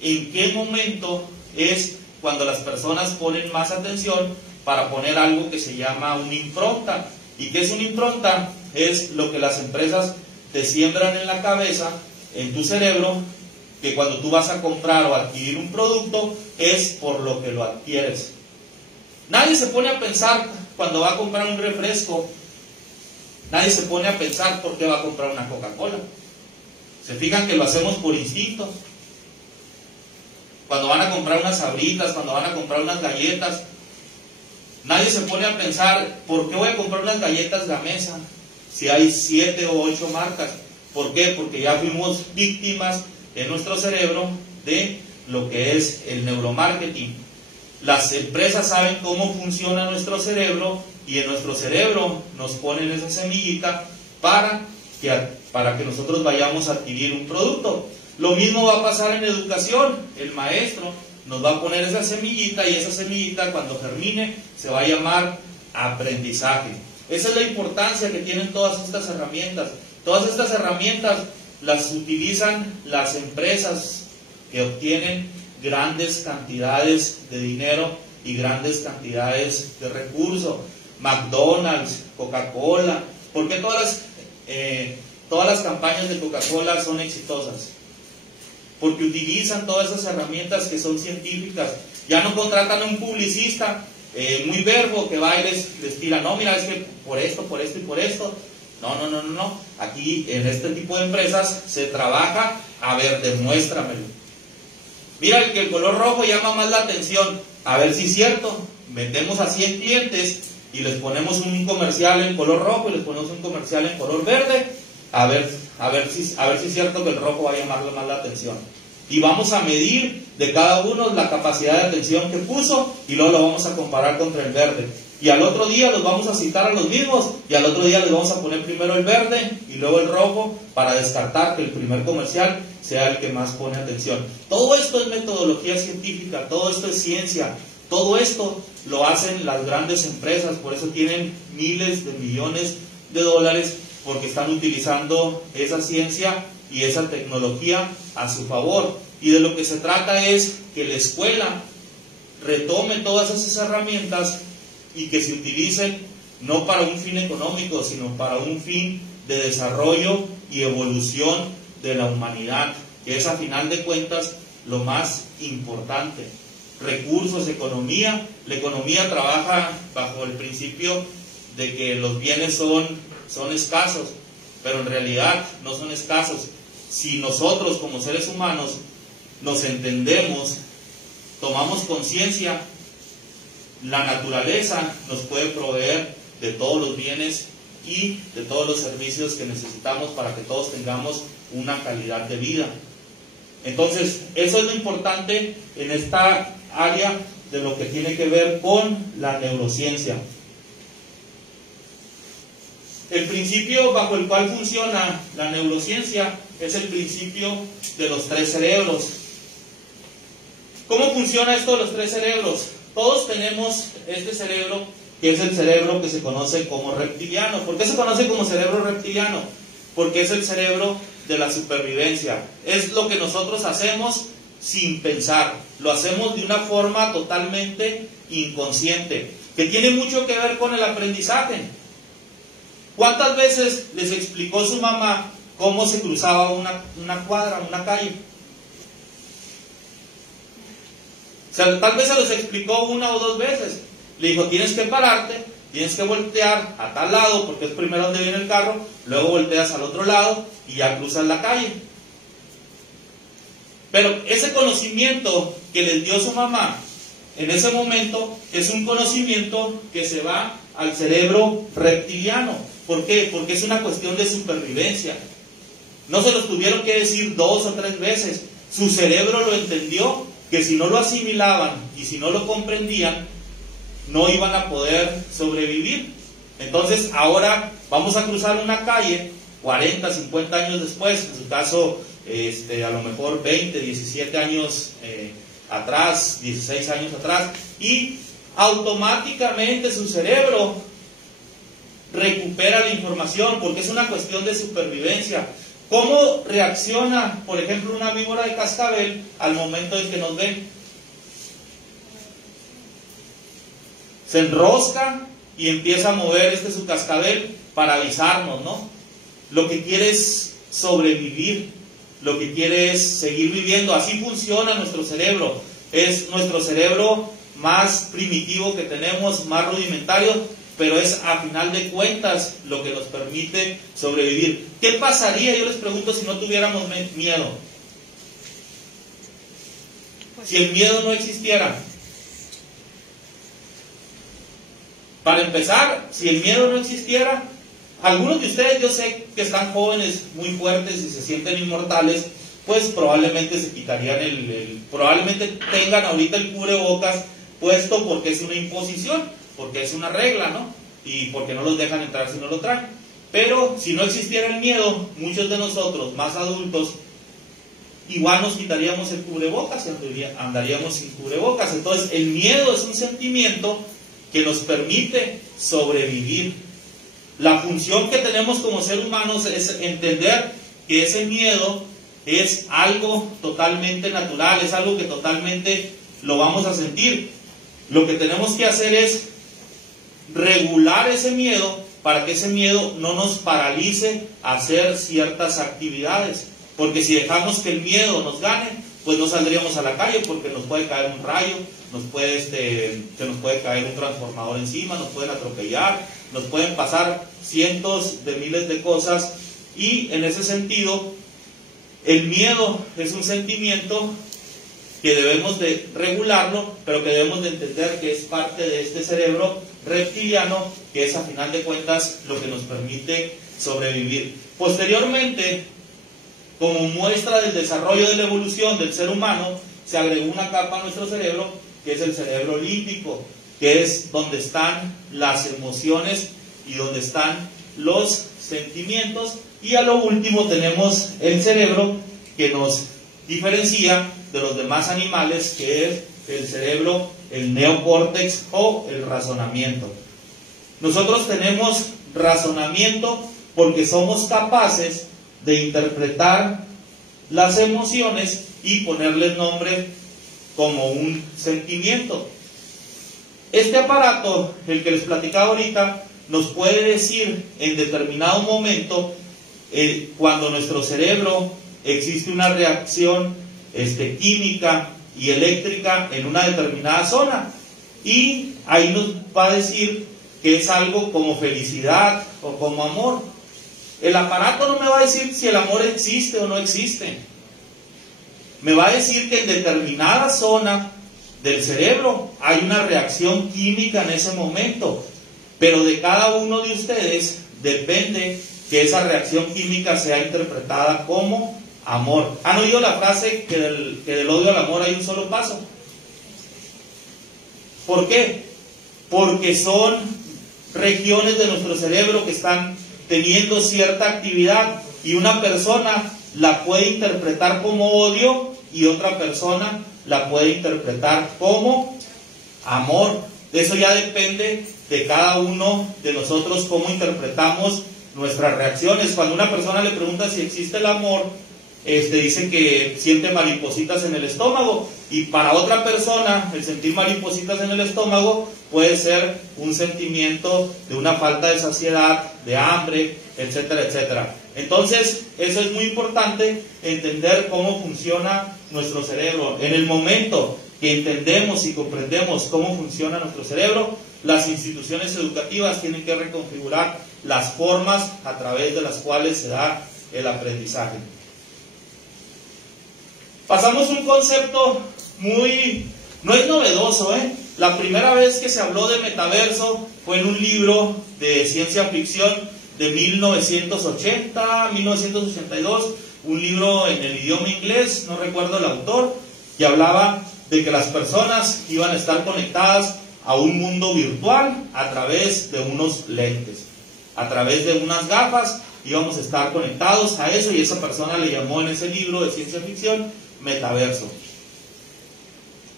en qué momento es cuando las personas ponen más atención para poner algo que se llama una impronta. ¿Y qué es una impronta? Es lo que las empresas te siembran en la cabeza, en tu cerebro, que cuando tú vas a comprar o adquirir un producto es por lo que lo adquieres. Nadie se pone a pensar cuando va a comprar un refresco, nadie se pone a pensar por qué va a comprar una Coca-Cola. Se fijan que lo hacemos por instinto. Cuando van a comprar unas sabritas, cuando van a comprar unas galletas, nadie se pone a pensar por qué voy a comprar unas galletas Gamesa si hay 7 o 8 marcas. ¿Por qué? Porque ya fuimos víctimas en nuestro cerebro de lo que es el neuromarketing. Las empresas saben cómo funciona nuestro cerebro y en nuestro cerebro nos ponen esa semillita para que nosotros vayamos a adquirir un producto. Lo mismo va a pasar en educación. El maestro nos va a poner esa semillita y esa semillita cuando germine se va a llamar aprendizaje. Esa es la importancia que tienen todas estas herramientas. Todas estas herramientas las utilizan las empresas que obtienen grandes cantidades de dinero y grandes cantidades de recursos. McDonald's, Coca-Cola. ¿Por qué todas las campañas de Coca-Cola son exitosas? Porque utilizan todas esas herramientas que son científicas. Ya no contratan a un publicista muy verbo que va y les tira, no, mira, es que por esto y por esto. No. Aquí en este tipo de empresas se trabaja, a ver, demuéstramelo. Mira, que el color rojo llama más la atención. A ver si es cierto. Vendemos a 100 clientes y les ponemos un comercial en color rojo y les ponemos un comercial en color verde. A ver si es cierto que el rojo va a llamarle más la atención. Y vamos a medir de cada uno la capacidad de atención que puso y luego lo vamos a comparar contra el verde. Y al otro día los vamos a citar a los mismos y al otro día les vamos a poner primero el verde y luego el rojo para descartar que el primer comercial sea el que más pone atención. Todo esto es metodología científica, todo esto es ciencia, todo esto lo hacen las grandes empresas, por eso tienen miles de millones de dólares, porque están utilizando esa ciencia y esa tecnología a su favor. Y de lo que se trata es que la escuela retome todas esas herramientas y que se utilicen no para un fin económico, sino para un fin de desarrollo y evolución de la humanidad, que es a final de cuentas lo más importante. Recursos, economía. La economía trabaja bajo el principio de que los bienes son escasos, pero en realidad no son escasos. Si nosotros como seres humanos nos entendemos, tomamos conciencia, la naturaleza nos puede proveer de todos los bienes y de todos los servicios que necesitamos para que todos tengamos una calidad de vida. Entonces, eso es lo importante en esta área de lo que tiene que ver con la neurociencia. El principio bajo el cual funciona la neurociencia es el principio de los 3 cerebros. ¿Cómo funciona esto de los 3 cerebros? Todos tenemos este cerebro, que es el cerebro que se conoce como reptiliano. ¿Por qué se conoce como cerebro reptiliano? Porque es el cerebro de la supervivencia. Es lo que nosotros hacemos sin pensar. Lo hacemos de una forma totalmente inconsciente, que tiene mucho que ver con el aprendizaje. ¿Cuántas veces les explicó su mamá cómo se cruzaba una cuadra, una calle? O sea, tal vez se los explicó 1 o 2 veces. Le dijo, tienes que pararte, tienes que voltear a tal lado, porque es primero donde viene el carro, luego volteas al otro lado y ya cruzas la calle. Pero ese conocimiento que les dio su mamá en ese momento es un conocimiento que se va al cerebro reptiliano. ¿Por qué? Porque es una cuestión de supervivencia. No se los tuvieron que decir 2 o 3 veces. Su cerebro lo entendió que si no lo asimilaban y si no lo comprendían, no iban a poder sobrevivir. Entonces ahora vamos a cruzar una calle 40, 50 años después, en su caso a lo mejor 20, 17 años atrás, 16 años atrás, y automáticamente su cerebro recupera la información porque es una cuestión de supervivencia. ¿Cómo reacciona, por ejemplo, una víbora de cascabel al momento en que nos ve? Se enrosca y empieza a mover su cascabel para avisarnos, ¿no? Lo que quiere es sobrevivir, lo que quiere es seguir viviendo. Así funciona nuestro cerebro. Es nuestro cerebro más primitivo que tenemos, más rudimentario, pero es a final de cuentas lo que nos permite sobrevivir. ¿Qué pasaría, yo les pregunto, si no tuviéramos miedo? Si el miedo no existiera. Para empezar, si el miedo no existiera, algunos de ustedes, yo sé que están jóvenes, muy fuertes y se sienten inmortales, pues probablemente se quitarían probablemente tengan ahorita el cubrebocas puesto porque es una imposición, porque es una regla, ¿no? Y porque no los dejan entrar si no lo traen. Pero si no existiera el miedo, muchos de nosotros, más adultos, igual nos quitaríamos el cubrebocas y andaríamos sin cubrebocas. Entonces el miedo es un sentimiento que nos permite sobrevivir. La función que tenemos como seres humanos es entender que ese miedo es algo totalmente natural, es algo que totalmente lo vamos a sentir. Lo que tenemos que hacer es regular ese miedo para que ese miedo no nos paralice a hacer ciertas actividades. Porque si dejamos que el miedo nos gane, pues no saldríamos a la calle porque nos puede caer un rayo, se nos puede caer un transformador encima, nos pueden atropellar, nos pueden pasar cientos de miles de cosas. Y en ese sentido, el miedo es un sentimiento que debemos de regularlo, pero que debemos de entender que es parte de este cerebro reptiliano, que es a final de cuentas lo que nos permite sobrevivir. Posteriormente, como muestra del desarrollo de la evolución del ser humano, se agregó una capa a nuestro cerebro, que es el cerebro límbico, que es donde están las emociones y donde están los sentimientos. Y a lo último tenemos el cerebro que nos diferencia de los demás animales, que es el cerebro, el neocórtex o el razonamiento. Nosotros tenemos razonamiento porque somos capaces de interpretar las emociones y ponerles nombre como un sentimiento. Este aparato, el que les platicaba ahorita, nos puede decir en determinado momento cuando nuestro cerebro existe una reacción química y eléctrica en una determinada zona, y ahí nos va a decir que es algo como felicidad o como amor. El aparato no me va a decir si el amor existe o no existe. Me va a decir que en determinada zona del cerebro hay una reacción química en ese momento, pero de cada uno de ustedes depende que esa reacción química sea interpretada como amor. ¿Han oído la frase que del odio al amor hay un solo paso? ¿Por qué? Porque son regiones de nuestro cerebro que están teniendo cierta actividad, y una persona la puede interpretar como odio y otra persona la puede interpretar como amor. Eso ya depende de cada uno de nosotros, cómo interpretamos nuestras reacciones. Cuando una persona le pregunta si existe el amor, dice que siente maripositas en el estómago, y para otra persona el sentir maripositas en el estómago puede ser un sentimiento de una falta de saciedad, de hambre, etcétera, etcétera. Entonces, eso es muy importante, entender cómo funciona nuestro cerebro. En el momento que entendemos y comprendemos cómo funciona nuestro cerebro, las instituciones educativas tienen que reconfigurar las formas a través de las cuales se da el aprendizaje. Pasamos un concepto no es novedoso, La primera vez que se habló de metaverso fue en un libro de ciencia ficción de 1980, 1982, un libro en el idioma inglés, no recuerdo el autor, que hablaba de que las personas iban a estar conectadas a un mundo virtual a través de unos lentes, a través de unas gafas, íbamos a estar conectados a eso, y esa persona le llamó en ese libro de ciencia ficción metaverso.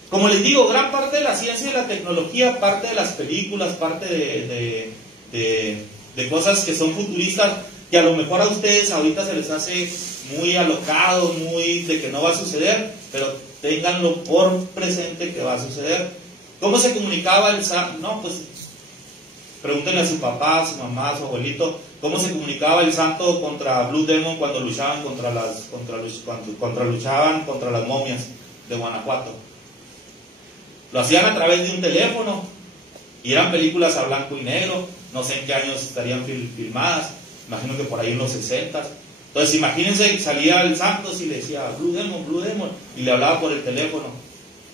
Como les digo, gran parte de la ciencia y la tecnología, parte de las películas, parte de cosas que son futuristas, que a lo mejor a ustedes ahorita se les hace muy alocado, muy de que no va a suceder, pero ténganlo por presente que va a suceder. ¿Cómo se comunicaba el santo? No, pues pregúntenle a su papá, a su mamá, a su abuelito, ¿cómo se comunicaba el santo contra Blue Demon cuando luchaban contra las momias de Guanajuato? Lo hacían a través de un teléfono, y eran películas a blanco y negro, no sé en qué años estarían filmadas, imagino que por ahí en los 60. Entonces imagínense, salía el santo y le decía Blue Demon, y le hablaba por el teléfono.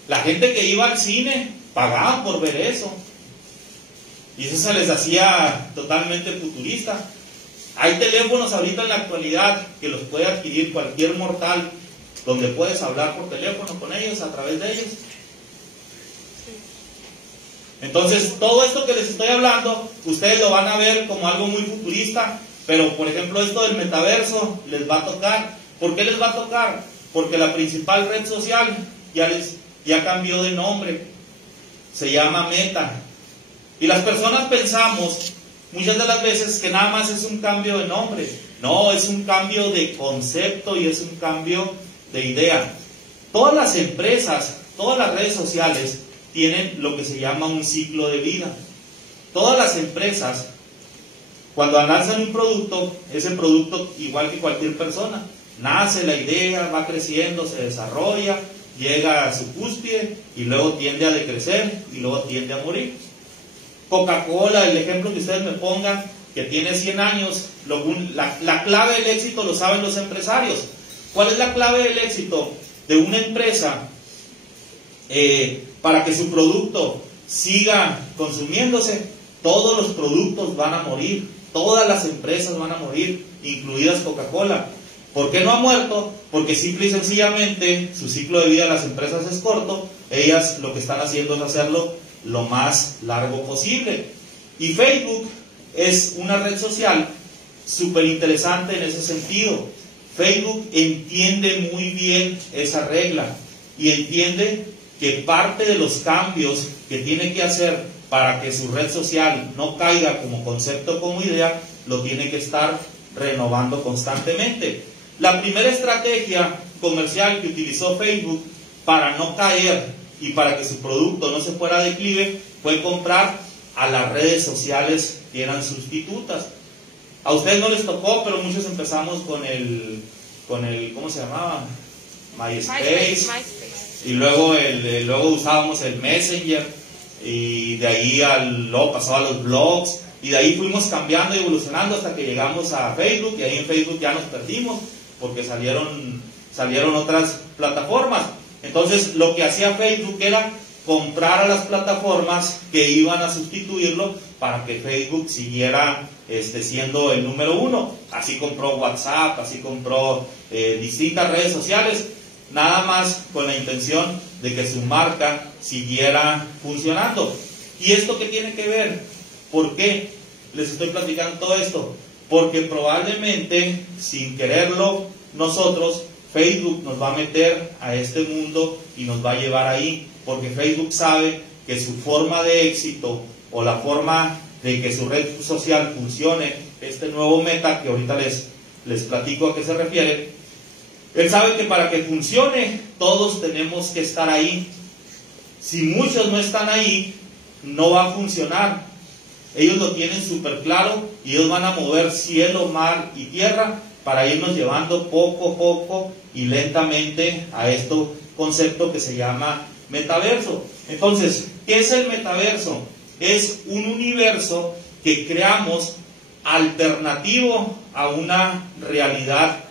La gente que iba al cine pagaban por ver eso, y eso se les hacía totalmente futurista. Hay teléfonos ahorita en la actualidad que los puede adquirir cualquier mortal, donde puedes hablar por teléfono con ellos, a través de ellos. Entonces, todo esto que les estoy hablando, ustedes lo van a ver como algo muy futurista, pero por ejemplo esto del metaverso les va a tocar. ¿Por qué les va a tocar? Porque la principal red social ya cambió de nombre, se llama Meta. Y las personas pensamos muchas de las veces que nada más es un cambio de nombre. No, es un cambio de concepto y es un cambio de idea. Todas las empresas, todas las redes sociales tienen lo que se llama un ciclo de vida. Todas las empresas, cuando lanzan un producto, ese producto, igual que cualquier persona, nace la idea, va creciendo, se desarrolla, llega a su cúspide y luego tiende a decrecer y luego tiende a morir. Coca-Cola, el ejemplo que ustedes me pongan, que tiene 100 años, la clave del éxito lo saben los empresarios. ¿Cuál es la clave del éxito de una empresa para que su producto siga consumiéndose? Todos los productos van a morir, todas las empresas van a morir, incluidas Coca-Cola. ¿Por qué no ha muerto? Porque simple y sencillamente su ciclo de vida de las empresas es corto. Ellas lo que están haciendo es hacerlo lo más largo posible. Y Facebook es una red social súper interesante en ese sentido. Facebook entiende muy bien esa regla y entiende que parte de los cambios que tiene que hacer para que su red social no caiga como concepto, como idea, lo tiene que estar renovando constantemente. La primera estrategia comercial que utilizó Facebook para no caer y para que su producto no se fuera a declive fue comprar a las redes sociales que eran sustitutas. A ustedes no les tocó, pero muchos empezamos con el ¿cómo se llamaba? MySpace. Y luego usábamos el Messenger, y de ahí luego pasó a los blogs, y de ahí fuimos cambiando y evolucionando hasta que llegamos a Facebook, y ahí en Facebook ya nos perdimos porque salieron otras plataformas. Entonces lo que hacía Facebook era comprar a las plataformas que iban a sustituirlo para que Facebook siguiera siendo el número uno. Así compró WhatsApp, así compró distintas redes sociales, nada más con la intención de que su marca siguiera funcionando. ¿Y esto qué tiene que ver? ¿Por qué les estoy platicando todo esto? Porque probablemente, sin quererlo nosotros, Facebook nos va a meter a este mundo y nos va a llevar ahí, porque Facebook sabe que su forma de éxito o la forma de que su red social funcione, este nuevo Meta, que ahorita les platico a qué se refiere, él sabe que para que funcione todos tenemos que estar ahí. Si muchos no están ahí, no va a funcionar. Ellos lo tienen súper claro y ellos van a mover cielo, mar y tierra para irnos llevando poco a poco y lentamente a este concepto que se llama metaverso. Entonces, ¿qué es el metaverso? Es un universo que creamos alternativo a una realidad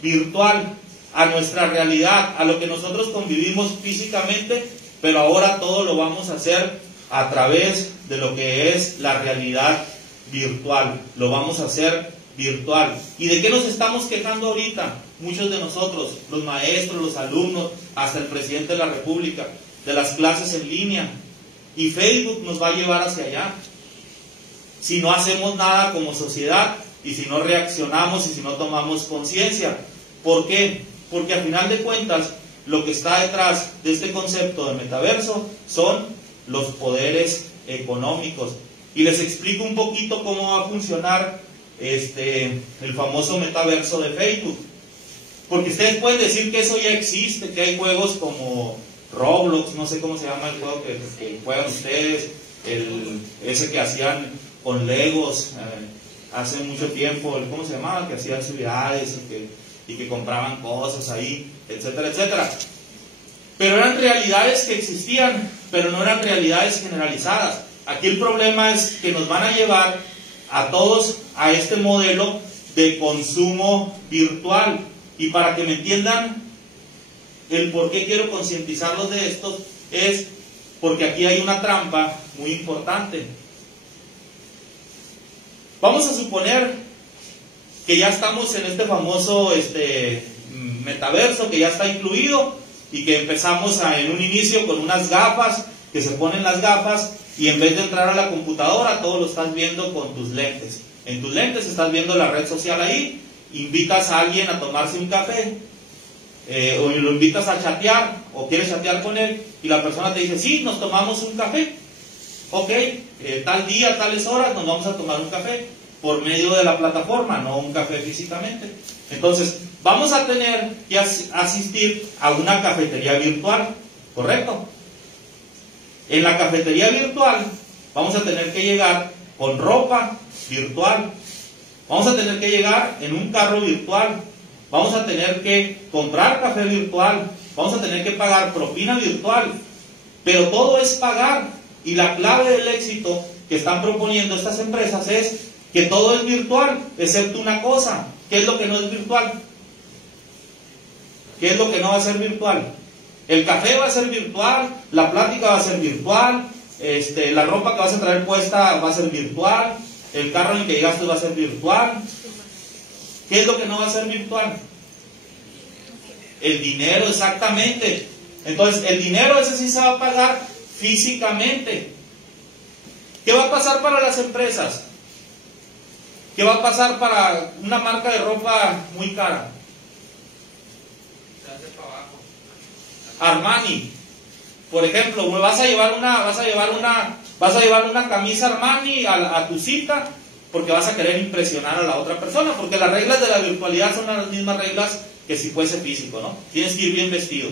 virtual, a nuestra realidad, a lo que nosotros convivimos físicamente, pero ahora todo lo vamos a hacer a través de lo que es la realidad virtual. Lo vamos a hacer virtual. ¿Y de qué nos estamos quejando ahorita? Muchos de nosotros, los maestros, los alumnos, hasta el presidente de la República. de las clases en línea. Y Facebook nos va a llevar hacia allá. Si no hacemos nada como sociedad y si no reaccionamos y si no tomamos conciencia. ¿Por qué? Porque al final de cuentas, lo que está detrás de este concepto de metaverso son los poderes económicos. Y les explico un poquito cómo va a funcionar el famoso metaverso de Facebook. Porque ustedes pueden decir que eso ya existe, que hay juegos como Roblox, no sé cómo se llama el juego que juegan ustedes, ese que hacían con Legos hace mucho tiempo, ¿cómo se llamaba? Que hacían ciudades y que compraban cosas ahí, etcétera, etcétera. Pero eran realidades que existían, pero no eran realidades generalizadas. Aquí el problema es que nos van a llevar a todos a este modelo de consumo virtual. Y para que me entiendan el por qué quiero concientizarlos de esto, es porque aquí hay una trampa muy importante. Vamos a suponer que ya estamos en este famoso metaverso, que ya está incluido, y que empezamos en un inicio con unas gafas, que se ponen las gafas, y en vez de entrar a la computadora, todo lo estás viendo con tus lentes. En tus lentes estás viendo la red social ahí, invitas a alguien a tomarse un café, o lo invitas a chatear, o quieres chatear con él, y la persona te dice, sí, nos tomamos un café. Ok, tal día, tales horas, nos vamos a tomar un café por medio de la plataforma, no un café físicamente. Entonces, vamos a tener que asistir a una cafetería virtual, ¿correcto? En la cafetería virtual vamos a tener que llegar con ropa virtual, vamos a tener que llegar en un carro virtual, vamos a tener que comprar café virtual, vamos a tener que pagar propina virtual, pero todo es pagar. Y la clave del éxito que están proponiendo estas empresas es que todo es virtual, excepto una cosa. ¿Qué es lo que no es virtual? ¿Qué es lo que no va a ser virtual? El café va a ser virtual, la plática va a ser virtual, la ropa que vas a traer puesta va a ser virtual, el carro en el que llegaste va a ser virtual. ¿Qué es lo que no va a ser virtual? El dinero, exactamente. Entonces, el dinero ese sí se va a pagar físicamente. ¿Qué va a pasar para las empresas? ¿Qué va a pasar para una marca de ropa muy cara? Armani, por ejemplo, vas a llevar una camisa Armani a tu cita porque vas a querer impresionar a la otra persona, porque las reglas de la virtualidad son las mismas reglas que si fuese físico, ¿no? Tienes que ir bien vestido.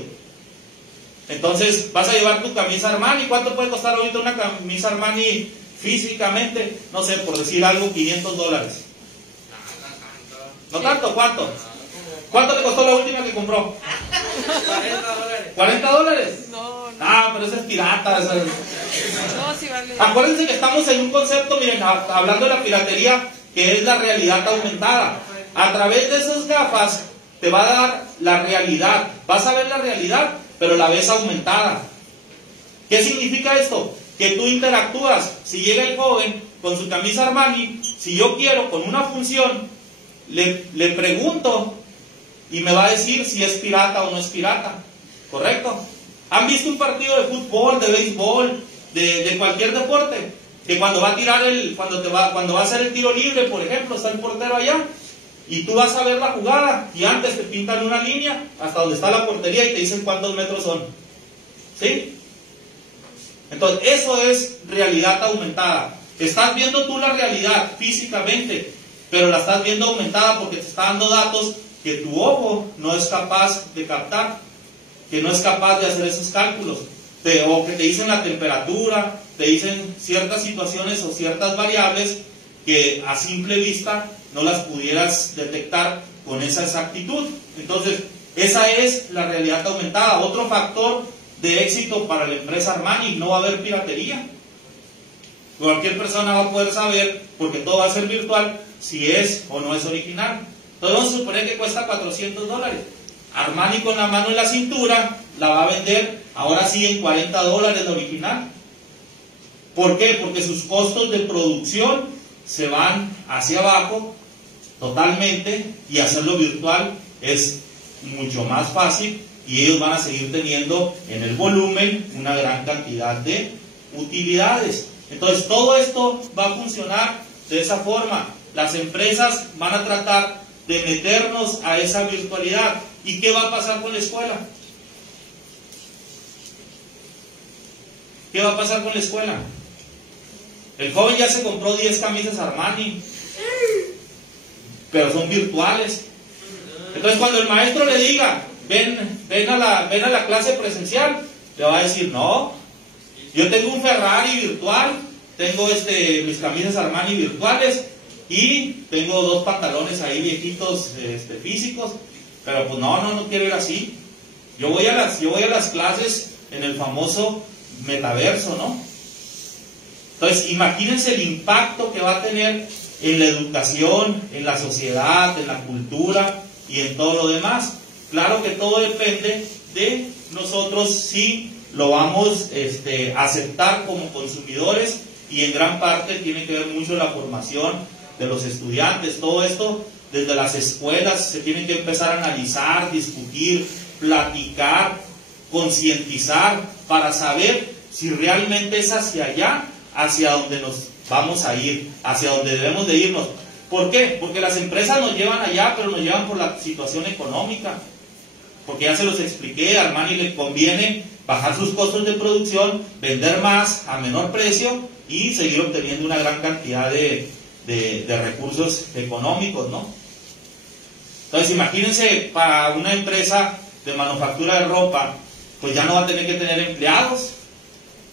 Entonces, vas a llevar tu camisa Armani. ¿Cuánto puede costar ahorita una camisa Armani físicamente? No sé, por decir algo, $500. ¿No tanto? ¿Cuánto? ¿Cuánto le costó la última que compró? $40. No. Ah, pero esa es pirata. Esa es... No, sí vale. Acuérdense que estamos en un concepto, miren, hablando de la piratería, que es la realidad aumentada. A través de esas gafas te va a dar la realidad. Vas a ver la realidad, pero la ves aumentada. ¿Qué significa esto? Que tú interactúas. Si llega el joven con su camisa Armani, si yo quiero con una función, le pregunto y me va a decir si es pirata o no es pirata. ¿Correcto? ¿Han visto un partido de fútbol, de béisbol, de cualquier deporte? Que cuando va a tirar cuando va a hacer el tiro libre, por ejemplo, está el portero allá, y tú vas a ver la jugada, y antes te pintan una línea hasta donde está la portería y te dicen cuántos metros son. ¿Sí? Entonces, eso es realidad aumentada. Estás viendo tú la realidad físicamente, pero la estás viendo aumentada porque te está dando datos que tu ojo no es capaz de captar, que no es capaz de hacer esos cálculos, o que te dicen la temperatura, te dicen ciertas situaciones o ciertas variables que a simple vista no las pudieras detectar con esa exactitud. Entonces, esa es la realidad aumentada. Otro factor de éxito para la empresa Armani: no va a haber piratería. Cualquier persona va a poder saber, porque todo va a ser virtual, si es o no es original. Entonces vamos a suponer que cuesta $400. Armani, con la mano en la cintura, la va a vender ahora sí en $40 la original. ¿Por qué? Porque sus costos de producción se van hacia abajo totalmente, y hacerlo virtual es mucho más fácil y ellos van a seguir teniendo en el volumen una gran cantidad de utilidades. Entonces todo esto va a funcionar de esa forma. Las empresas van a tratar de meternos a esa virtualidad. ¿Y qué va a pasar con la escuela? ¿Qué va a pasar con la escuela? El joven ya se compró 10 camisas Armani, pero son virtuales. Entonces cuando el maestro le diga, ven a la clase presencial, le va a decir, no, yo tengo un Ferrari virtual, tengo mis camisas Armani virtuales y tengo 2 pantalones ahí viejitos físicos, pero pues no quiero ir así. Yo voy a las clases en el famoso metaverso, ¿no? Entonces imagínense el impacto que va a tener en la educación, en la sociedad, en la cultura y en todo lo demás. Claro que todo depende de nosotros si lo vamos a aceptar como consumidores, y en gran parte tiene que ver mucho la formación de los estudiantes. Todo esto desde las escuelas se tiene que empezar a analizar, discutir, platicar, concientizar para saber si realmente es hacia allá, hacia donde nos vamos a ir, hacia donde debemos de irnos. ¿Por qué? Porque las empresas nos llevan allá, pero nos llevan por la situación económica. Porque ya se los expliqué, a Armani le conviene bajar sus costos de producción, vender más a menor precio y seguir obteniendo una gran cantidad de recursos económicos, ¿no? Entonces imagínense, para una empresa de manufactura de ropa, pues ya no va a tener que tener empleados,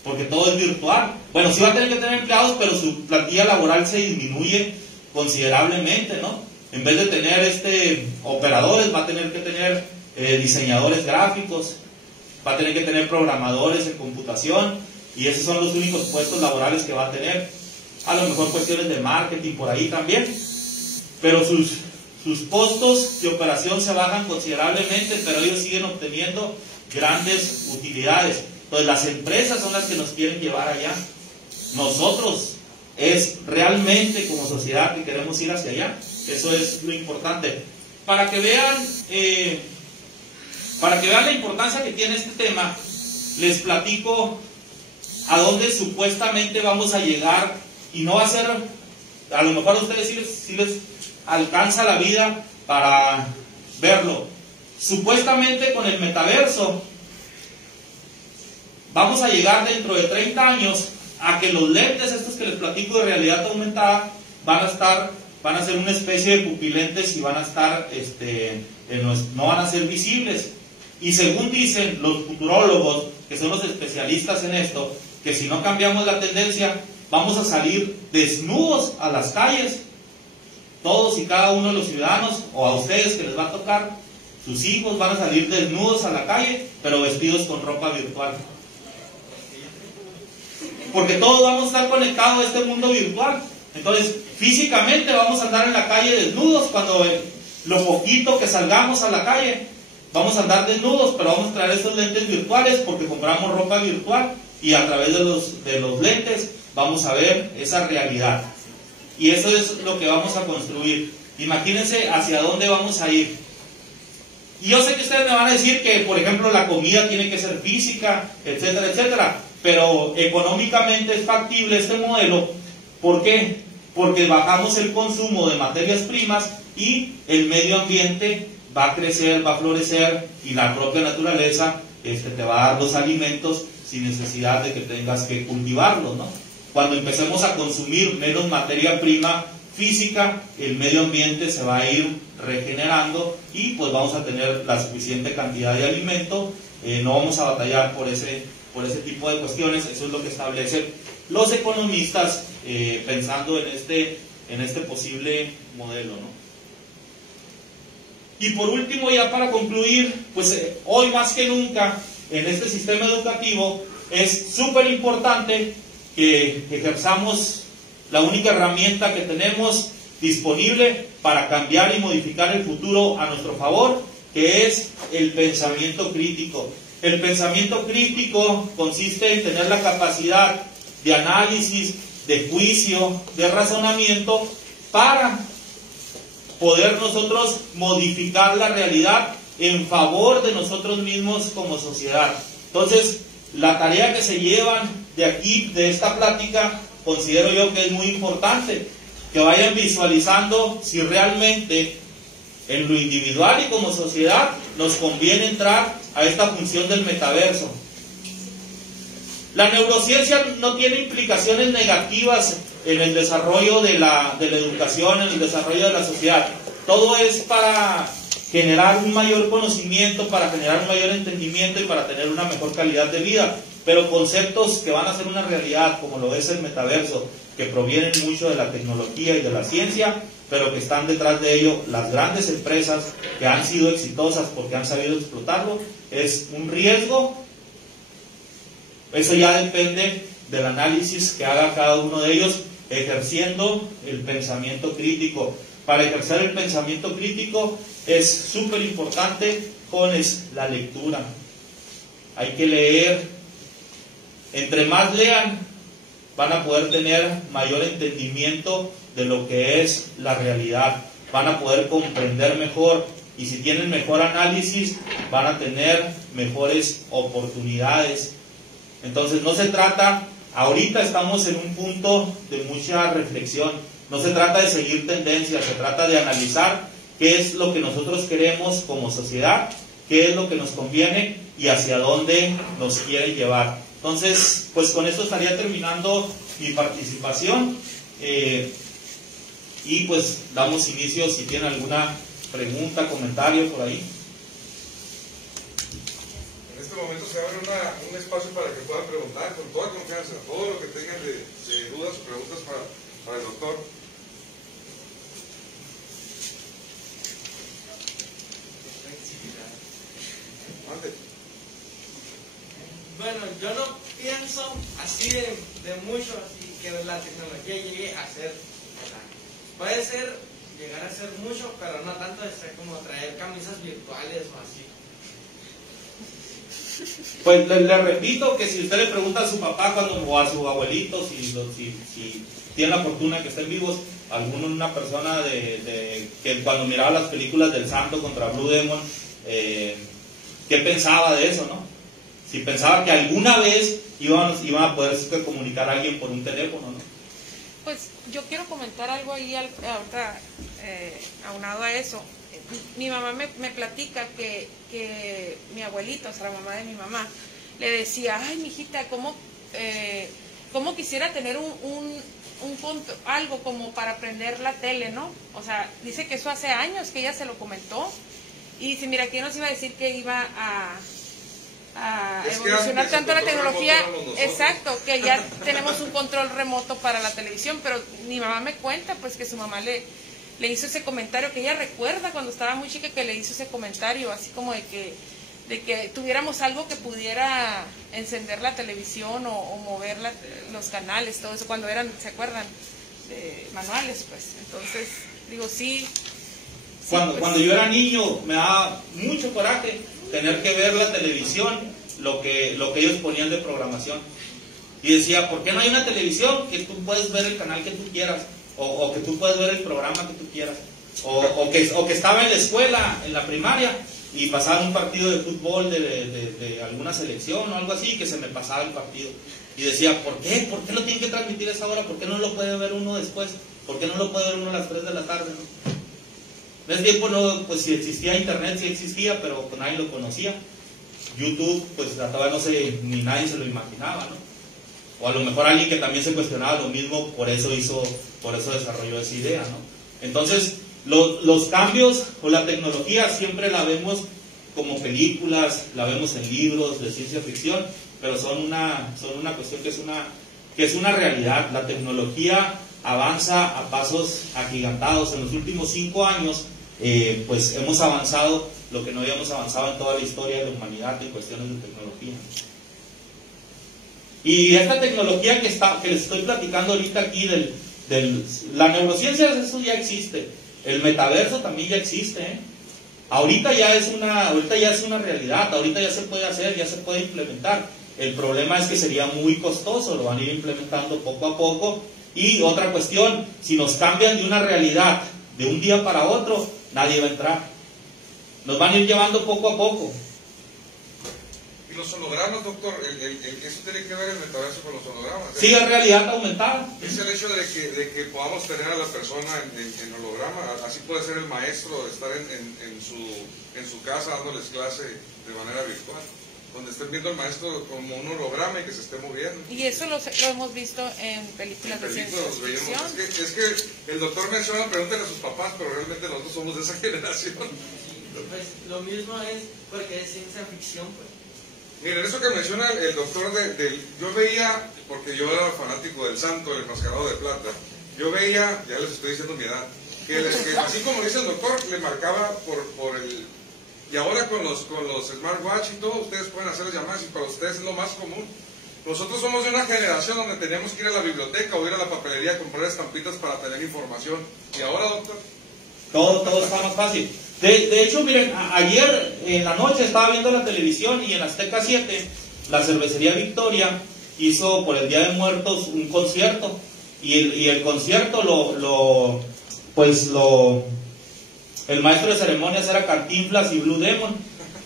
porque todo es virtual. Bueno, sí va a tener que tener empleados, pero su plantilla laboral se disminuye considerablemente, ¿no? En vez de tener operadores, va a tener que tener diseñadores gráficos, va a tener que tener programadores en computación, y esos son los únicos puestos laborales que va a tener. A lo mejor cuestiones de marketing por ahí también, pero sus costos de operación se bajan considerablemente, pero ellos siguen obteniendo grandes utilidades. Entonces las empresas son las que nos quieren llevar allá. Nosotros es realmente como sociedad que queremos ir hacia allá. Eso es lo importante. Para que vean la importancia que tiene este tema, les platico a dónde supuestamente vamos a llegar, y no va a ser, a lo mejor a ustedes sí les alcanza la vida para verlo. Supuestamente con el metaverso vamos a llegar dentro de 30 años a que los lentes estos que les platico de realidad aumentada van a ser una especie de pupilentes y van a estar no van a ser visibles. Y según dicen los futurólogos, que son los especialistas en esto, que si no cambiamos la tendencia, vamos a salir desnudos a las calles, todos y cada uno de los ciudadanos, o a ustedes que les va a tocar, sus hijos van a salir desnudos a la calle, pero vestidos con ropa virtual. Porque todos vamos a estar conectados a este mundo virtual. Entonces, físicamente vamos a andar en la calle desnudos. Cuando lo poquito que salgamos a la calle, vamos a andar desnudos, pero vamos a traer estos lentes virtuales porque compramos ropa virtual, y a través de los lentes vamos a ver esa realidad. Y eso es lo que vamos a construir. Imagínense hacia dónde vamos a ir. Y yo sé que ustedes me van a decir que, por ejemplo, la comida tiene que ser física, etcétera, etcétera. Pero económicamente es factible este modelo. ¿Por qué? Porque bajamos el consumo de materias primas y el medio ambiente va a crecer, va a florecer, y la propia naturaleza te va a dar los alimentos sin necesidad de que tengas que cultivarlos, ¿no? Cuando empecemos a consumir menos materia prima física, el medio ambiente se va a ir regenerando y pues vamos a tener la suficiente cantidad de alimento. No vamos a batallar por ese tipo de cuestiones. Eso es lo que establecen los economistas pensando en este posible modelo, ¿no? Y por último, ya para concluir, pues hoy más que nunca en este sistema educativo es súper importante que ejerzamos la única herramienta que tenemos disponible para cambiar y modificar el futuro a nuestro favor, que es el pensamiento crítico. El pensamiento crítico consiste en tener la capacidad de análisis, de juicio, de razonamiento, para poder nosotros modificar la realidad en favor de nosotros mismos como sociedad. Entonces, la tarea que se llevan de aquí, de esta plática, considero yo que es muy importante, que vayan visualizando si realmente en lo individual y como sociedad nos conviene entrar a esta función del metaverso. La neurociencia no tiene implicaciones negativas en el desarrollo de la educación, en el desarrollo de la sociedad. Todo es para generar un mayor conocimiento, para generar un mayor entendimiento y para tener una mejor calidad de vida. Pero conceptos que van a ser una realidad, como lo es el metaverso, que provienen mucho de la tecnología y de la ciencia, pero que están detrás de ello las grandes empresas que han sido exitosas porque han sabido explotarlo, es un riesgo. Eso ya depende del análisis que haga cada uno de ellos, ejerciendo el pensamiento crítico. Para ejercer el pensamiento crítico es súper importante, jóvenes, la lectura. Hay que leer. Entre más lean, van a poder tener mayor entendimiento de lo que es la realidad. Van a poder comprender mejor, y si tienen mejor análisis, van a tener mejores oportunidades. Entonces no se trata, ahorita estamos en un punto de mucha reflexión, no se trata de seguir tendencias, se trata de analizar qué es lo que nosotros queremos como sociedad, qué es lo que nos conviene y hacia dónde nos quieren llevar. Entonces, pues con esto estaría terminando mi participación y pues damos inicio si tienen alguna pregunta, comentario por ahí. En este momento se abre un espacio para que puedan preguntar con toda confianza todo lo que tengan de dudas o preguntas para el doctor. Bueno, yo no pienso así de mucho, así que la tecnología llegue a ser, puede ser, llegar a ser mucho, pero no tanto de ser como traer camisas virtuales o así. Pues le repito que si usted le pregunta a su papá o a su abuelito, si tiene la fortuna que estén vivos, una persona que cuando miraba las películas del Santo contra Blue Demon, ¿qué pensaba de eso, no? Si pensaba que alguna vez iban a poder comunicar a alguien por un teléfono, ¿no? Pues yo quiero comentar algo ahí ahorita, aunado a eso. Mi mamá me platica que mi abuelita, o sea, la mamá de mi mamá, le decía, ay, mijita, ¿cómo quisiera tener algo como para prender la tele, ¿no? O sea, dice que eso hace años que ella se lo comentó. Y dice, mira, ¿quién nos iba a decir que iba a evolucionar tanto la tecnología? Exacto, que ya tenemos un control remoto para la televisión, pero mi mamá me cuenta pues que su mamá le hizo ese comentario, que ella recuerda cuando estaba muy chica que le hizo ese comentario, así como de que tuviéramos algo que pudiera encender la televisión o mover los canales, todo eso, cuando eran, ¿se acuerdan? Manuales, pues. Entonces, digo, sí. Cuando yo era niño me daba mucho coraje tener que ver la televisión, lo que ellos ponían de programación. Y decía, ¿por qué no hay una televisión que tú puedes ver el canal que tú quieras? O que tú puedes ver el programa que tú quieras. O que estaba en la escuela, en la primaria, y pasaba un partido de fútbol de alguna selección o algo así, que se me pasaba el partido. Y decía, ¿por qué? ¿Por qué lo tienen que transmitir a esa hora? ¿Por qué no lo puede ver uno después? ¿Por qué no lo puede ver uno a las 3 de la tarde? ¿No? En ese tiempo pues si existía internet, sí existía, pero pues nadie lo conocía. YouTube, pues todavía ni nadie se lo imaginaba, ¿no? O a lo mejor alguien que también se cuestionaba lo mismo, por eso desarrolló esa idea, ¿no? Entonces, los cambios o la tecnología siempre la vemos como películas, la vemos en libros de ciencia ficción, pero son una cuestión que es una realidad. La tecnología avanza a pasos agigantados. En los últimos 5 años, pues hemos avanzado lo que no habíamos avanzado en toda la historia de la humanidad en cuestiones de tecnología. Y esta tecnología que les estoy platicando ahorita aquí, la neurociencia, eso ya existe. El metaverso también ya existe, ¿eh? Ahorita ya es una realidad, ahorita ya se puede hacer, ya se puede implementar. El problema es que sería muy costoso, lo van a ir implementando poco a poco. Y otra cuestión, si nos cambian de una realidad de un día para otro, nadie va a entrar. nos van a ir llevando poco a poco. Y los hologramas, doctor, eso tiene que ver el metaverso con los hologramas. Sí, es realidad aumentada. Es el hecho de que podamos tener a la persona en holograma. Así puede ser el maestro, estar en su casa dándoles clase de manera virtual, donde estén viendo al maestro como un holograma y que se esté moviendo. Y eso lo hemos visto en películas de ciencia ficción. Es que el doctor menciona, pregúntenle a sus papás, pero realmente nosotros somos de esa generación. Pues lo mismo es porque es ciencia ficción, pues. Miren, eso que menciona el doctor yo veía, porque yo era fanático del santo, el enmascarado de plata, yo veía, ya les estoy diciendo mi edad, que así como dice el doctor, le marcaba por el... Y ahora con los smartwatch y todo, ustedes pueden hacer las llamadas y para ustedes es lo más común. Nosotros somos de una generación donde teníamos que ir a la biblioteca o ir a la papelería a comprar estampitas para tener información. ¿Y ahora, doctor? Todo está más fácil. De hecho, miren, ayer en la noche estaba viendo la televisión y en Azteca 7, la cervecería Victoria hizo por el Día de Muertos un concierto. Y el concierto el maestro de ceremonias era Cantinflas y Blue Demon.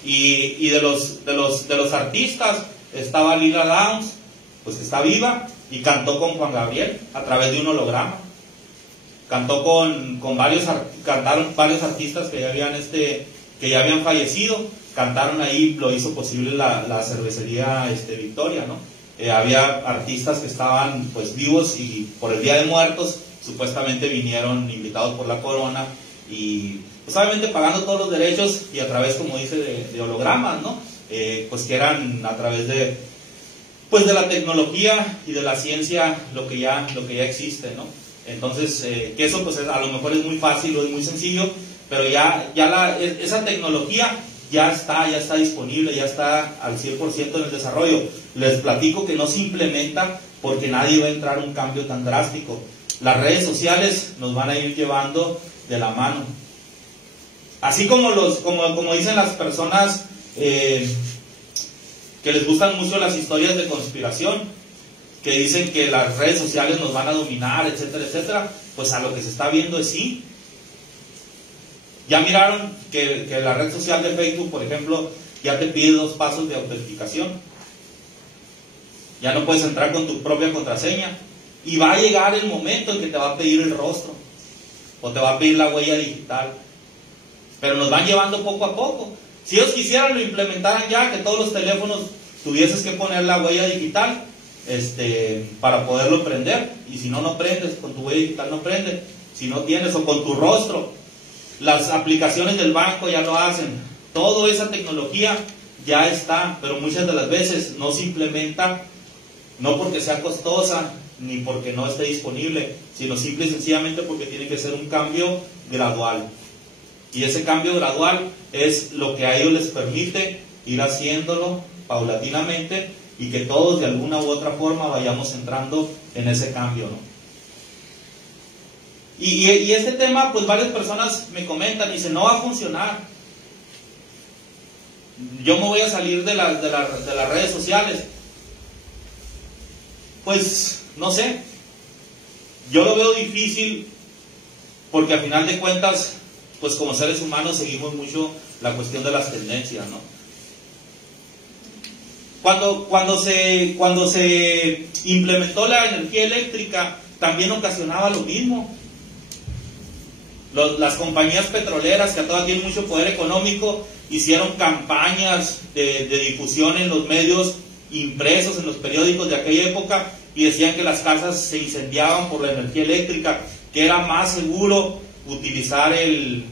Y de los artistas estaba Lila Downs, pues que está viva, y cantó con Juan Gabriel a través de un holograma. Cantó cantaron varios artistas que ya habían fallecido, cantaron ahí, lo hizo posible la cervecería Victoria, ¿no? Había artistas que estaban pues vivos y por el Día de Muertos supuestamente vinieron invitados por la corona y pues obviamente pagando todos los derechos y a través, como dice, de hologramas, ¿no? Pues que eran a través de la tecnología y de la ciencia lo que ya existe, ¿no? Entonces, que eso pues a lo mejor es muy fácil o es muy sencillo, pero esa tecnología ya está disponible, ya está al 100% en el desarrollo. Les platico que no se implementa porque nadie va a entrar a un cambio tan drástico. Las redes sociales nos van a ir llevando de la mano. Así como dicen las personas que les gustan mucho las historias de conspiración, que dicen que las redes sociales nos van a dominar, etcétera, etcétera, pues a lo que se está viendo es sí. Ya miraron que la red social de Facebook, por ejemplo, ya te pide 2 pasos de autenticación. Ya no puedes entrar con tu propia contraseña. Y va a llegar el momento en que te va a pedir el rostro, o te va a pedir la huella digital. Pero nos van llevando poco a poco. Si ellos quisieran, lo implementaran ya, que todos los teléfonos tuvieses que poner la huella digital, para poderlo prender, y si no prendes, con tu huella digital no prende, si no tienes, o con tu rostro. Las aplicaciones del banco ya lo hacen, toda esa tecnología ya está, pero muchas de las veces no se implementa, no porque sea costosa, ni porque no esté disponible, sino simple y sencillamente porque tiene que ser un cambio gradual, y ese cambio gradual es lo que a ellos les permite ir haciéndolo paulatinamente, y que todos de alguna u otra forma vayamos entrando en ese cambio, ¿no? Y este tema, pues varias personas me comentan y dicen, no va a funcionar. Yo me voy a salir de las redes sociales. Pues, no sé. Yo lo veo difícil porque al final de cuentas, pues como seres humanos seguimos mucho la cuestión de las tendencias, ¿no? Cuando se implementó la energía eléctrica, también ocasionaba lo mismo. Las compañías petroleras, que todavía tienen mucho poder económico, hicieron campañas de difusión en los medios impresos, en los periódicos de aquella época, y decían que las casas se incendiaban por la energía eléctrica, que era más seguro utilizar el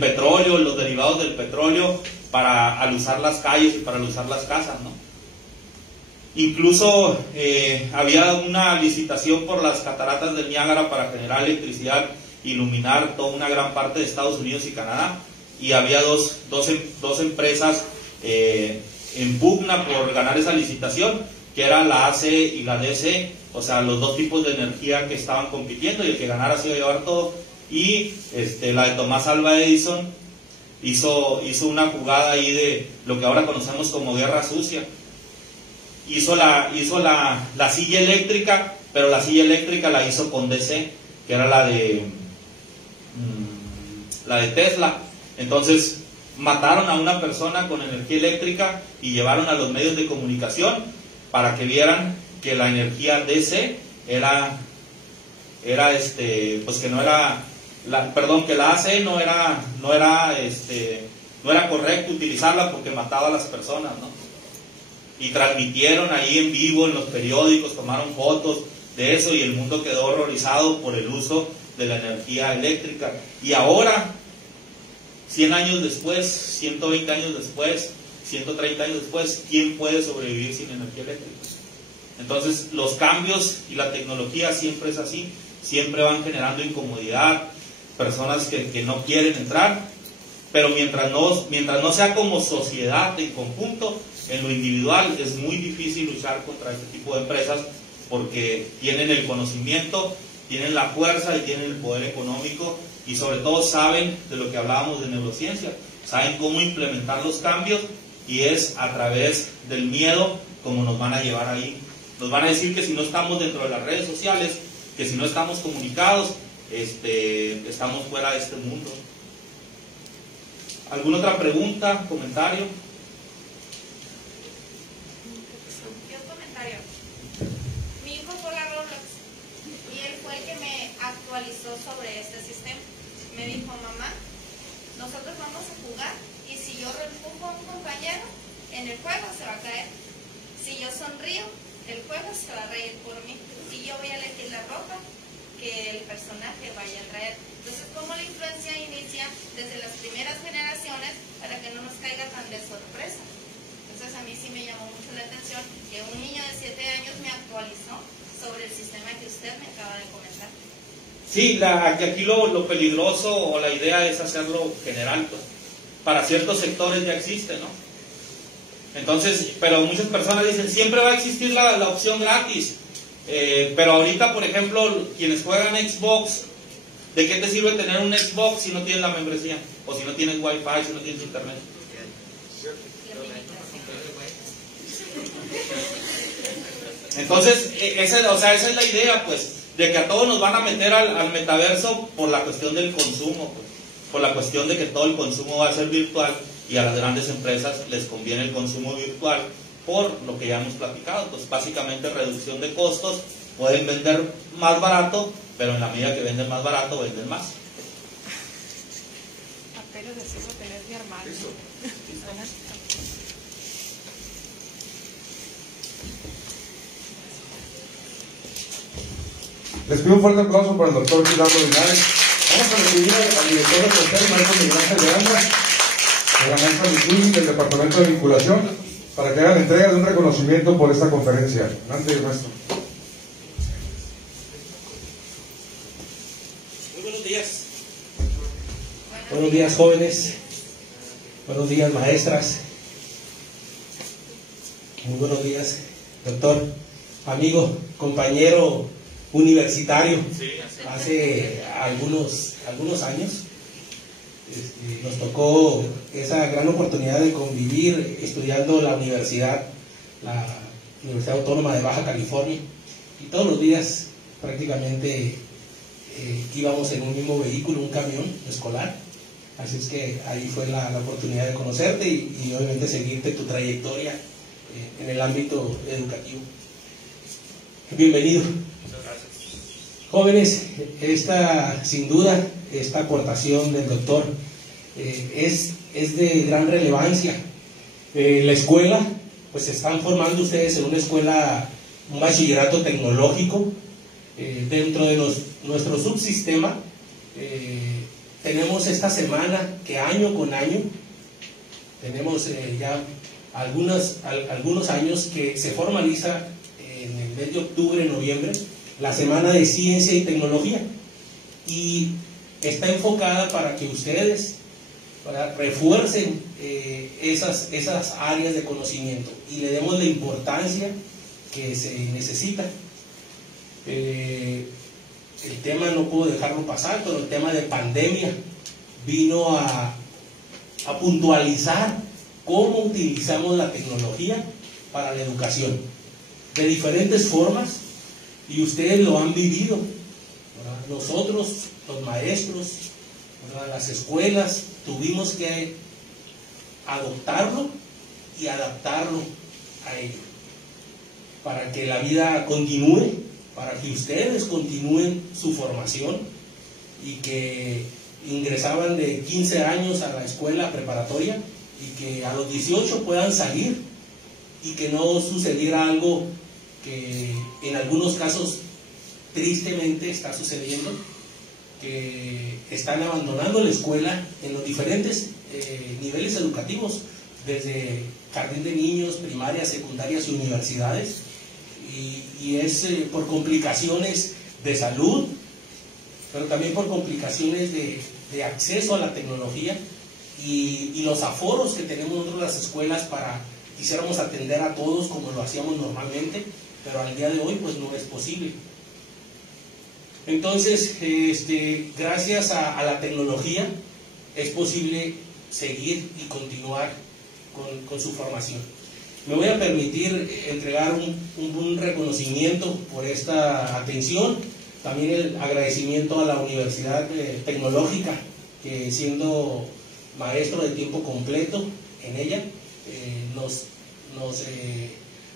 petróleo, los derivados del petróleo, para alusar las calles y para alusar las casas, ¿no? Incluso había una licitación por las cataratas del Niágara para generar electricidad, iluminar toda una gran parte de Estados Unidos y Canadá, y había dos empresas en pugna por ganar esa licitación, que era la AC y la DC, o sea, los 2 tipos de energía que estaban compitiendo, y el que ganara se iba a llevar todo. Y la de Tomás Alva Edison hizo una jugada ahí de lo que ahora conocemos como guerra sucia. Hizo la silla eléctrica, pero la silla eléctrica la hizo con DC, que era la de la de Tesla. Entonces mataron a una persona con energía eléctrica y llevaron a los medios de comunicación para que vieran que la energía DC era pues que no era que la AC no era correcto utilizarla porque mataba a las personas, ¿no? Y transmitieron ahí en vivo en los periódicos, tomaron fotos de eso y el mundo quedó horrorizado por el uso de la energía eléctrica. Y ahora, 100 años después, 120 años después, 130 años después, ¿quién puede sobrevivir sin energía eléctrica? Entonces, los cambios y la tecnología siempre es así, siempre van generando incomodidad, personas que no quieren entrar, pero mientras no sea como sociedad en conjunto, en lo individual es muy difícil luchar contra este tipo de empresas porque tienen el conocimiento, tienen la fuerza y tienen el poder económico y sobre todo saben de lo que hablábamos de neurociencia, saben cómo implementar los cambios y es a través del miedo como nos van a llevar ahí. Nos van a decir que si no estamos dentro de las redes sociales, que si no estamos comunicados, estamos fuera de este mundo. ¿Alguna otra pregunta, comentario? Yo comentario. Mi hijo juega Roblox y él fue el que me actualizó sobre este sistema. Me dijo, mamá, nosotros vamos a jugar y si yo reempujo a un compañero, en el juego se va a caer. Si yo sonrío, el juego se va a reír por mí. Y yo voy a elegir la ropa que el personaje vaya a traer. Entonces, ¿cómo la influencia inicia desde las primeras generaciones para que no nos caiga tan de sorpresa? Entonces, a mí sí me llamó mucho la atención que un niño de 7 años me actualizó sobre el sistema que usted me acaba de comentar. Sí, aquí lo peligroso o la idea es hacerlo general, pues. Para ciertos sectores ya existe, ¿no? Entonces, pero muchas personas dicen, siempre va a existir la opción gratis. Pero ahorita, por ejemplo, quienes juegan Xbox, ¿de qué te sirve tener un Xbox si no tienes la membresía? O si no tienes Wi-Fi, si no tienes internet. Entonces, esa es la idea, pues, de que a todos nos van a meter al metaverso por la cuestión del consumo, pues, por la cuestión de que todo el consumo va a ser virtual y a las grandes empresas les conviene el consumo virtual por lo que ya hemos platicado. Pues básicamente reducción de costos, pueden vender más barato, pero en la medida que venden más barato, venden más. Apenas decido tener mi armario. Les pido un fuerte aplauso para el doctor Gerardo Linares. Vamos a recibir al director de plantel, maestro Miguel Ángel de Anda, de la maestra Mitsui del Departamento de Vinculación, para que hagan entrega de un reconocimiento por esta conferencia. Adelante, maestro. Muy buenos días. Buenos días, jóvenes. Buenos días, maestras. Muy buenos días, doctor, amigo, compañero universitario. Hace algunos años nos tocó esa gran oportunidad de convivir estudiando la Universidad Autónoma de Baja California, y todos los días prácticamente íbamos en un mismo vehículo, un camión escolar. Así es que ahí fue la oportunidad de conocerte y obviamente seguirte tu trayectoria en el ámbito educativo. Bienvenido. Jóvenes, sin duda, esta aportación del doctor es de gran relevancia. La escuela, pues se están formando ustedes en una escuela, un bachillerato tecnológico. Dentro de nuestro subsistema, tenemos esta semana que año con año, tenemos ya algunos años que se formaliza en el mes de octubre, noviembre, la Semana de Ciencia y Tecnología, y está enfocada para que ustedes refuercen esas áreas de conocimiento y le demos la importancia que se necesita. El tema no puedo dejarlo pasar, pero el tema de pandemia vino a puntualizar cómo utilizamos la tecnología para la educación de diferentes formas. Y ustedes lo han vivido, ¿verdad? Nosotros, los maestros, ¿verdad? Las escuelas tuvimos que adoptarlo y adaptarlo a ello, para que la vida continúe, para que ustedes continúen su formación y que ingresaban de 15 años a la escuela preparatoria y que a los 18 puedan salir y que no sucediera algo que en algunos casos tristemente está sucediendo, que están abandonando la escuela en los diferentes niveles educativos, desde jardín de niños, primarias, secundarias y universidades, y es por complicaciones de salud, pero también por complicaciones de acceso a la tecnología y los aforos que tenemos nosotros las escuelas para quisiéramos atender a todos como lo hacíamos normalmente, pero al día de hoy pues no es posible. Entonces, gracias a la tecnología es posible seguir y continuar con su formación. Me voy a permitir entregar un reconocimiento por esta atención, también el agradecimiento a la Universidad Tecnológica, que siendo maestro de tiempo completo en ella, nos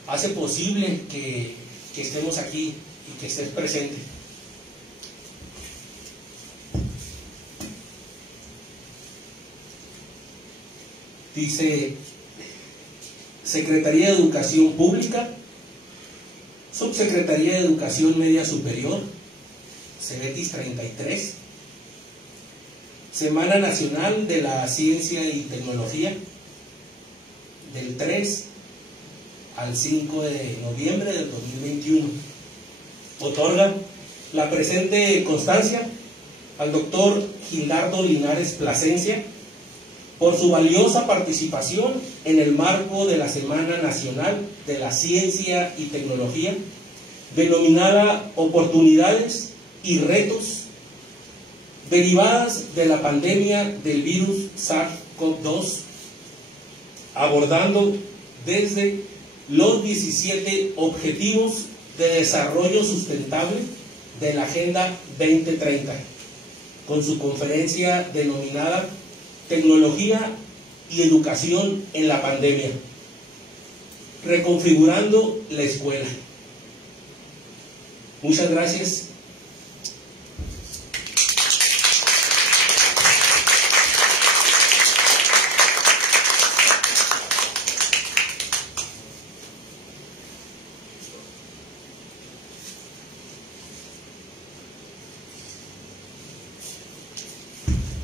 hace posible que estemos aquí y que estés presente. Dice: Secretaría de Educación Pública, Subsecretaría de Educación Media Superior, Cebetis 33, Semana Nacional de la Ciencia y Tecnología, del 3 al 5 de noviembre del 2021. Otorga la presente constancia al doctor Gildardo Linares Plasencia por su valiosa participación en el marco de la Semana Nacional de la Ciencia y Tecnología, denominada Oportunidades y Retos derivadas de la pandemia del virus SARS-CoV-2, abordando desde los 17 Objetivos de Desarrollo Sustentable de la Agenda 2030, con su conferencia denominada Tecnología y Educación en la Pandemia, reconfigurando la escuela. Muchas gracias.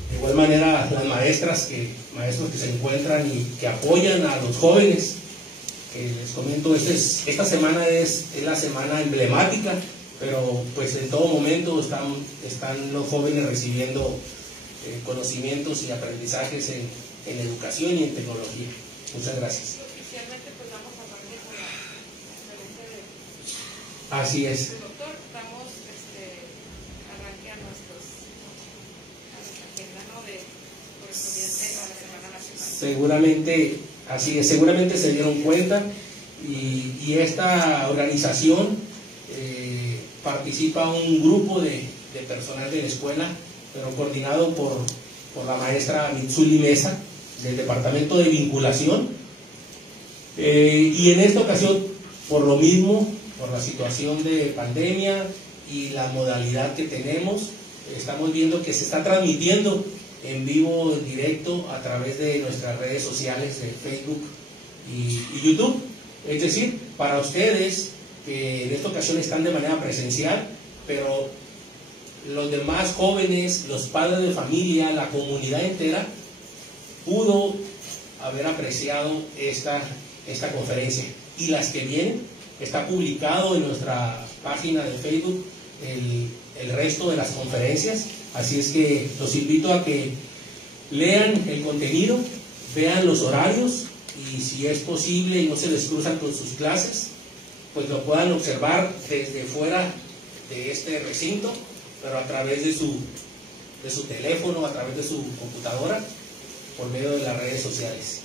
De igual manera, las maestros que se encuentran y que apoyan a los jóvenes, que les comento, esta semana es la semana emblemática, pero pues en todo momento están los jóvenes recibiendo conocimientos y aprendizajes en educación y en tecnología. Muchas gracias. Oficialmente pues vamos a partir con la conferencia de Así es. doctor, estamos arranqueando nuestra agenda, ¿no?, de correspondiente a la Semana Nacional. Seguramente, así es, seguramente se dieron cuenta y esta organización participa un grupo de personal de la escuela, pero coordinado por la maestra Mitsuli Mesa del Departamento de Vinculación, y en esta ocasión, por lo mismo, por la situación de pandemia y la modalidad que tenemos, estamos viendo que se está transmitiendo en vivo, en directo, a través de nuestras redes sociales de Facebook y YouTube. Es decir, para ustedes que en esta ocasión están de manera presencial, pero los demás jóvenes, los padres de familia, la comunidad entera, pudo haber apreciado esta conferencia. Y las que vienen, está publicado en nuestra página de Facebook el resto de las conferencias, así es que los invito a que lean el contenido, vean los horarios y si es posible y no se les cruzan con sus clases, pues lo puedan observar desde fuera de este recinto, pero a través de su teléfono, a través de su computadora, por medio de las redes sociales.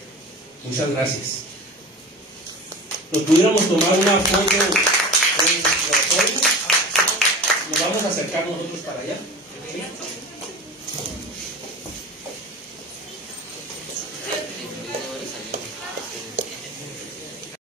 Muchas gracias. Nos pudiéramos tomar una foto con los jóvenes. Nos vamos a acercar nosotros para allá. ¿Sí?